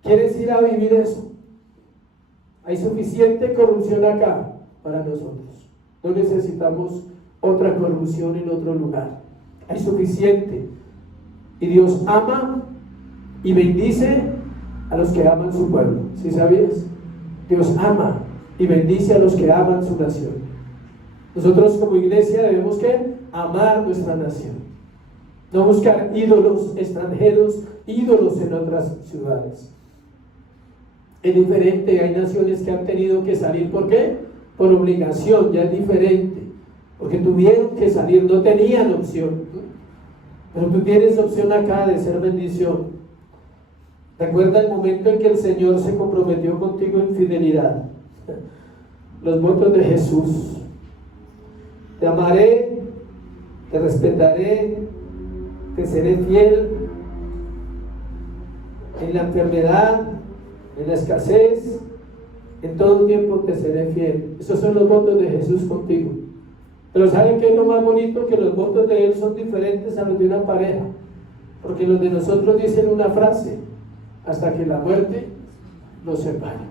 ¿Quieres ir a vivir eso? Hay suficiente corrupción acá para nosotros. No necesitamos otra corrupción en otro lugar. Hay suficiente. Y Dios ama y bendice a los que aman su pueblo. ¿Sí sabías? Dios ama y bendice a los que aman su nación. Nosotros como iglesia debemos ¿qué? Amar nuestra nación. No buscar ídolos extranjeros, ídolos en otras ciudades. Es diferente, hay naciones que han tenido que salir, ¿por qué? Por obligación, ya es diferente. Porque tuvieron que salir, no tenían opción. Pero tú tienes opción acá de ser bendición. Recuerda el momento en que el Señor se comprometió contigo en fidelidad. Los votos de Jesús. Te amaré, te respetaré, te seré fiel en la enfermedad, en la escasez, en todo tiempo te seré fiel. Esos son los votos de Jesús contigo. Pero ¿saben qué es lo más bonito? Que los votos de Él son diferentes a los de una pareja. Porque los de nosotros dicen una frase: hasta que la muerte nos separe.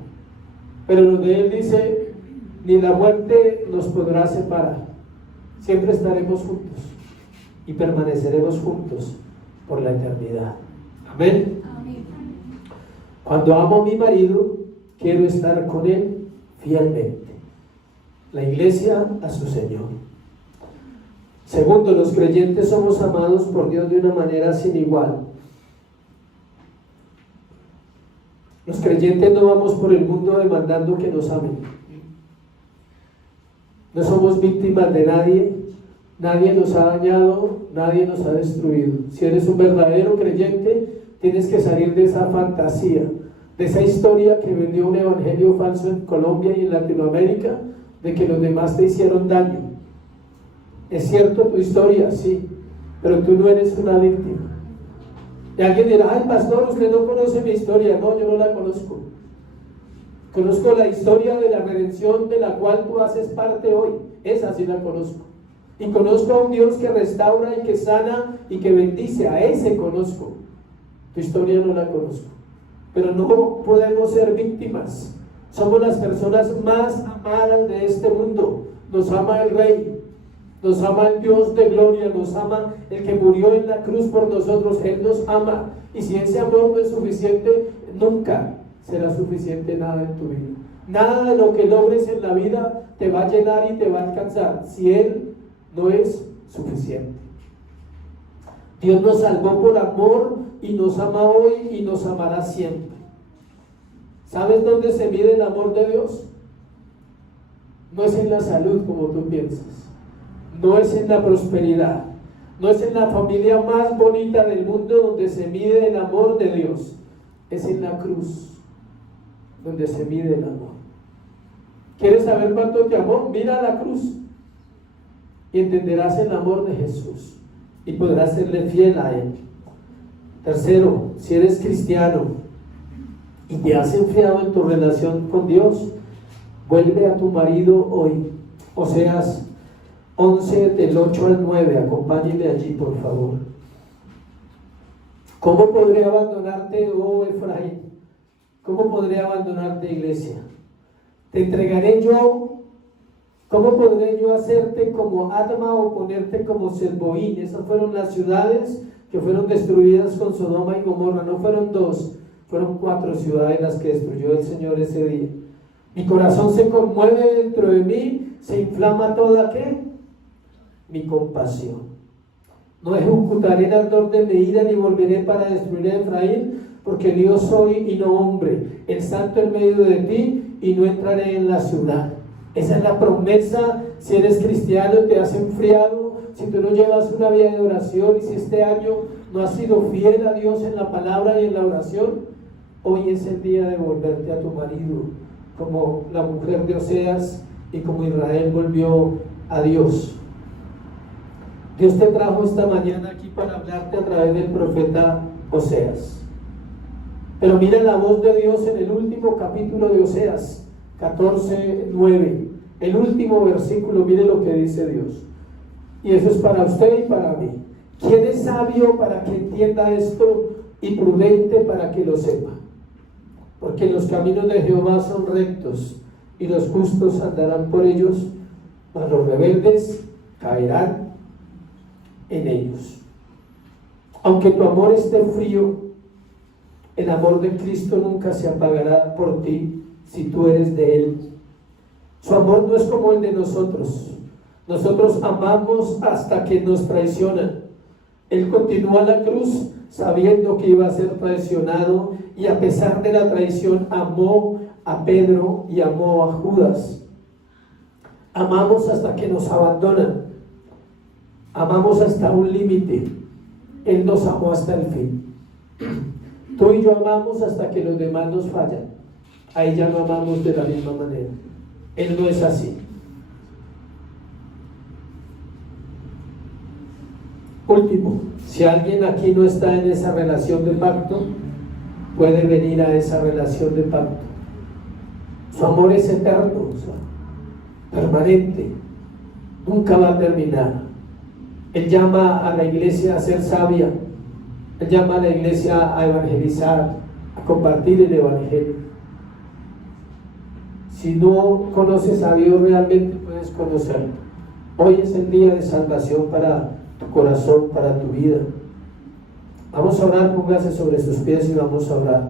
Pero los de Él dice: ni la muerte nos podrá separar. Siempre estaremos juntos y permaneceremos juntos por la eternidad. Amén. Amén. Cuando amo a mi marido, quiero estar con él fielmente. La iglesia a su Señor. Segundo, los creyentes somos amados por Dios de una manera sin igual. Los creyentes no vamos por el mundo demandando que nos amen. No somos víctimas de nadie. Nadie nos ha dañado, nadie nos ha destruido. Si eres un verdadero creyente, tienes que salir de esa fantasía, de esa historia que vendió un evangelio falso en Colombia y en Latinoamérica, de que los demás te hicieron daño. Es cierto tu historia, sí, pero tú no eres una víctima. Y alguien dirá: ay, pastor, usted no conoce mi historia. No, yo no la conozco. Conozco la historia de la redención de la cual tú haces parte hoy. Esa sí la conozco. Y conozco a un Dios que restaura y que sana y que bendice. A ese conozco. Tu historia no la conozco. Pero no podemos ser víctimas. Somos las personas más amadas de este mundo. Nos ama el Rey, nos ama el Dios de gloria, nos ama el que murió en la cruz por nosotros. Él nos ama, y si ese amor no es suficiente, nunca será suficiente nada en tu vida. Nada de lo que logres en la vida te va a llenar y te va a alcanzar si Él no es suficiente. Dios nos salvó por amor y nos ama hoy y nos amará siempre. ¿Sabes dónde se mide el amor de Dios? No es en la salud como tú piensas, no es en la prosperidad, no es en la familia más bonita del mundo donde se mide el amor de Dios. Es en la cruz donde se mide el amor. ¿Quieres saber cuánto te amó? Mira la cruz y entenderás el amor de Jesús y podrás serle fiel a Él. Tercero, si eres cristiano y te has enfriado en tu relación con Dios, vuelve a tu marido hoy. Oseas 11 del 8 al 9, acompáñenme allí por favor. ¿Cómo podré abandonarte, oh Efraín? ¿Cómo podré abandonarte, iglesia? Te entregaré yo. ¿Cómo podré yo hacerte como Adma o ponerte como Seboín? Esas fueron las ciudades que fueron destruidas con Sodoma y Gomorra. No fueron 2, fueron 4 ciudades las que destruyó el Señor ese día. Mi corazón se conmueve dentro de mí, se inflama toda ¿qué? Mi compasión. No ejecutaré el ardor de mi ira ni volveré para destruir a Efraín, porque Dios soy y no hombre, el santo en medio de ti, y no entraré en la ciudad. Esa es la promesa. Si eres cristiano y te has enfriado, si tú no llevas una vida de oración, y si este año no has sido fiel a Dios en la palabra y en la oración, hoy es el día de volverte a tu marido, como la mujer de Oseas y como Israel volvió a Dios. Dios te trajo esta mañana aquí para hablarte a través del profeta Oseas. Pero mira la voz de Dios en el último capítulo de Oseas 14:9. El último versículo, mire lo que dice Dios. Y eso es para usted y para mí. ¿Quién es sabio para que entienda esto y prudente para que lo sepa? Porque los caminos de Jehová son rectos y los justos andarán por ellos, mas los rebeldes caerán en ellos. Aunque tu amor esté frío, el amor de Cristo nunca se apagará por ti si tú eres de Él. Su amor no es como el de nosotros. Nosotros amamos hasta que nos traicionan. Él continuó a la cruz sabiendo que iba a ser traicionado, y a pesar de la traición amó a Pedro y amó a Judas. Amamos hasta que nos abandonan. Amamos hasta un límite. Él nos amó hasta el fin. Tú y yo amamos hasta que los demás nos fallan. Ahí ya no amamos de la misma manera. Él no es así. Último, si alguien aquí no está en esa relación de pacto, puede venir a esa relación de pacto. Su amor es eterno, o sea, permanente, nunca va a terminar. Él llama a la iglesia a ser sabia. Él llama a la iglesia a evangelizar, a compartir el evangelio. Si no conoces a Dios realmente, puedes conocerlo. Hoy es el día de salvación para tu corazón, para tu vida. Vamos a orar, póngase sobre sus pies y vamos a orar.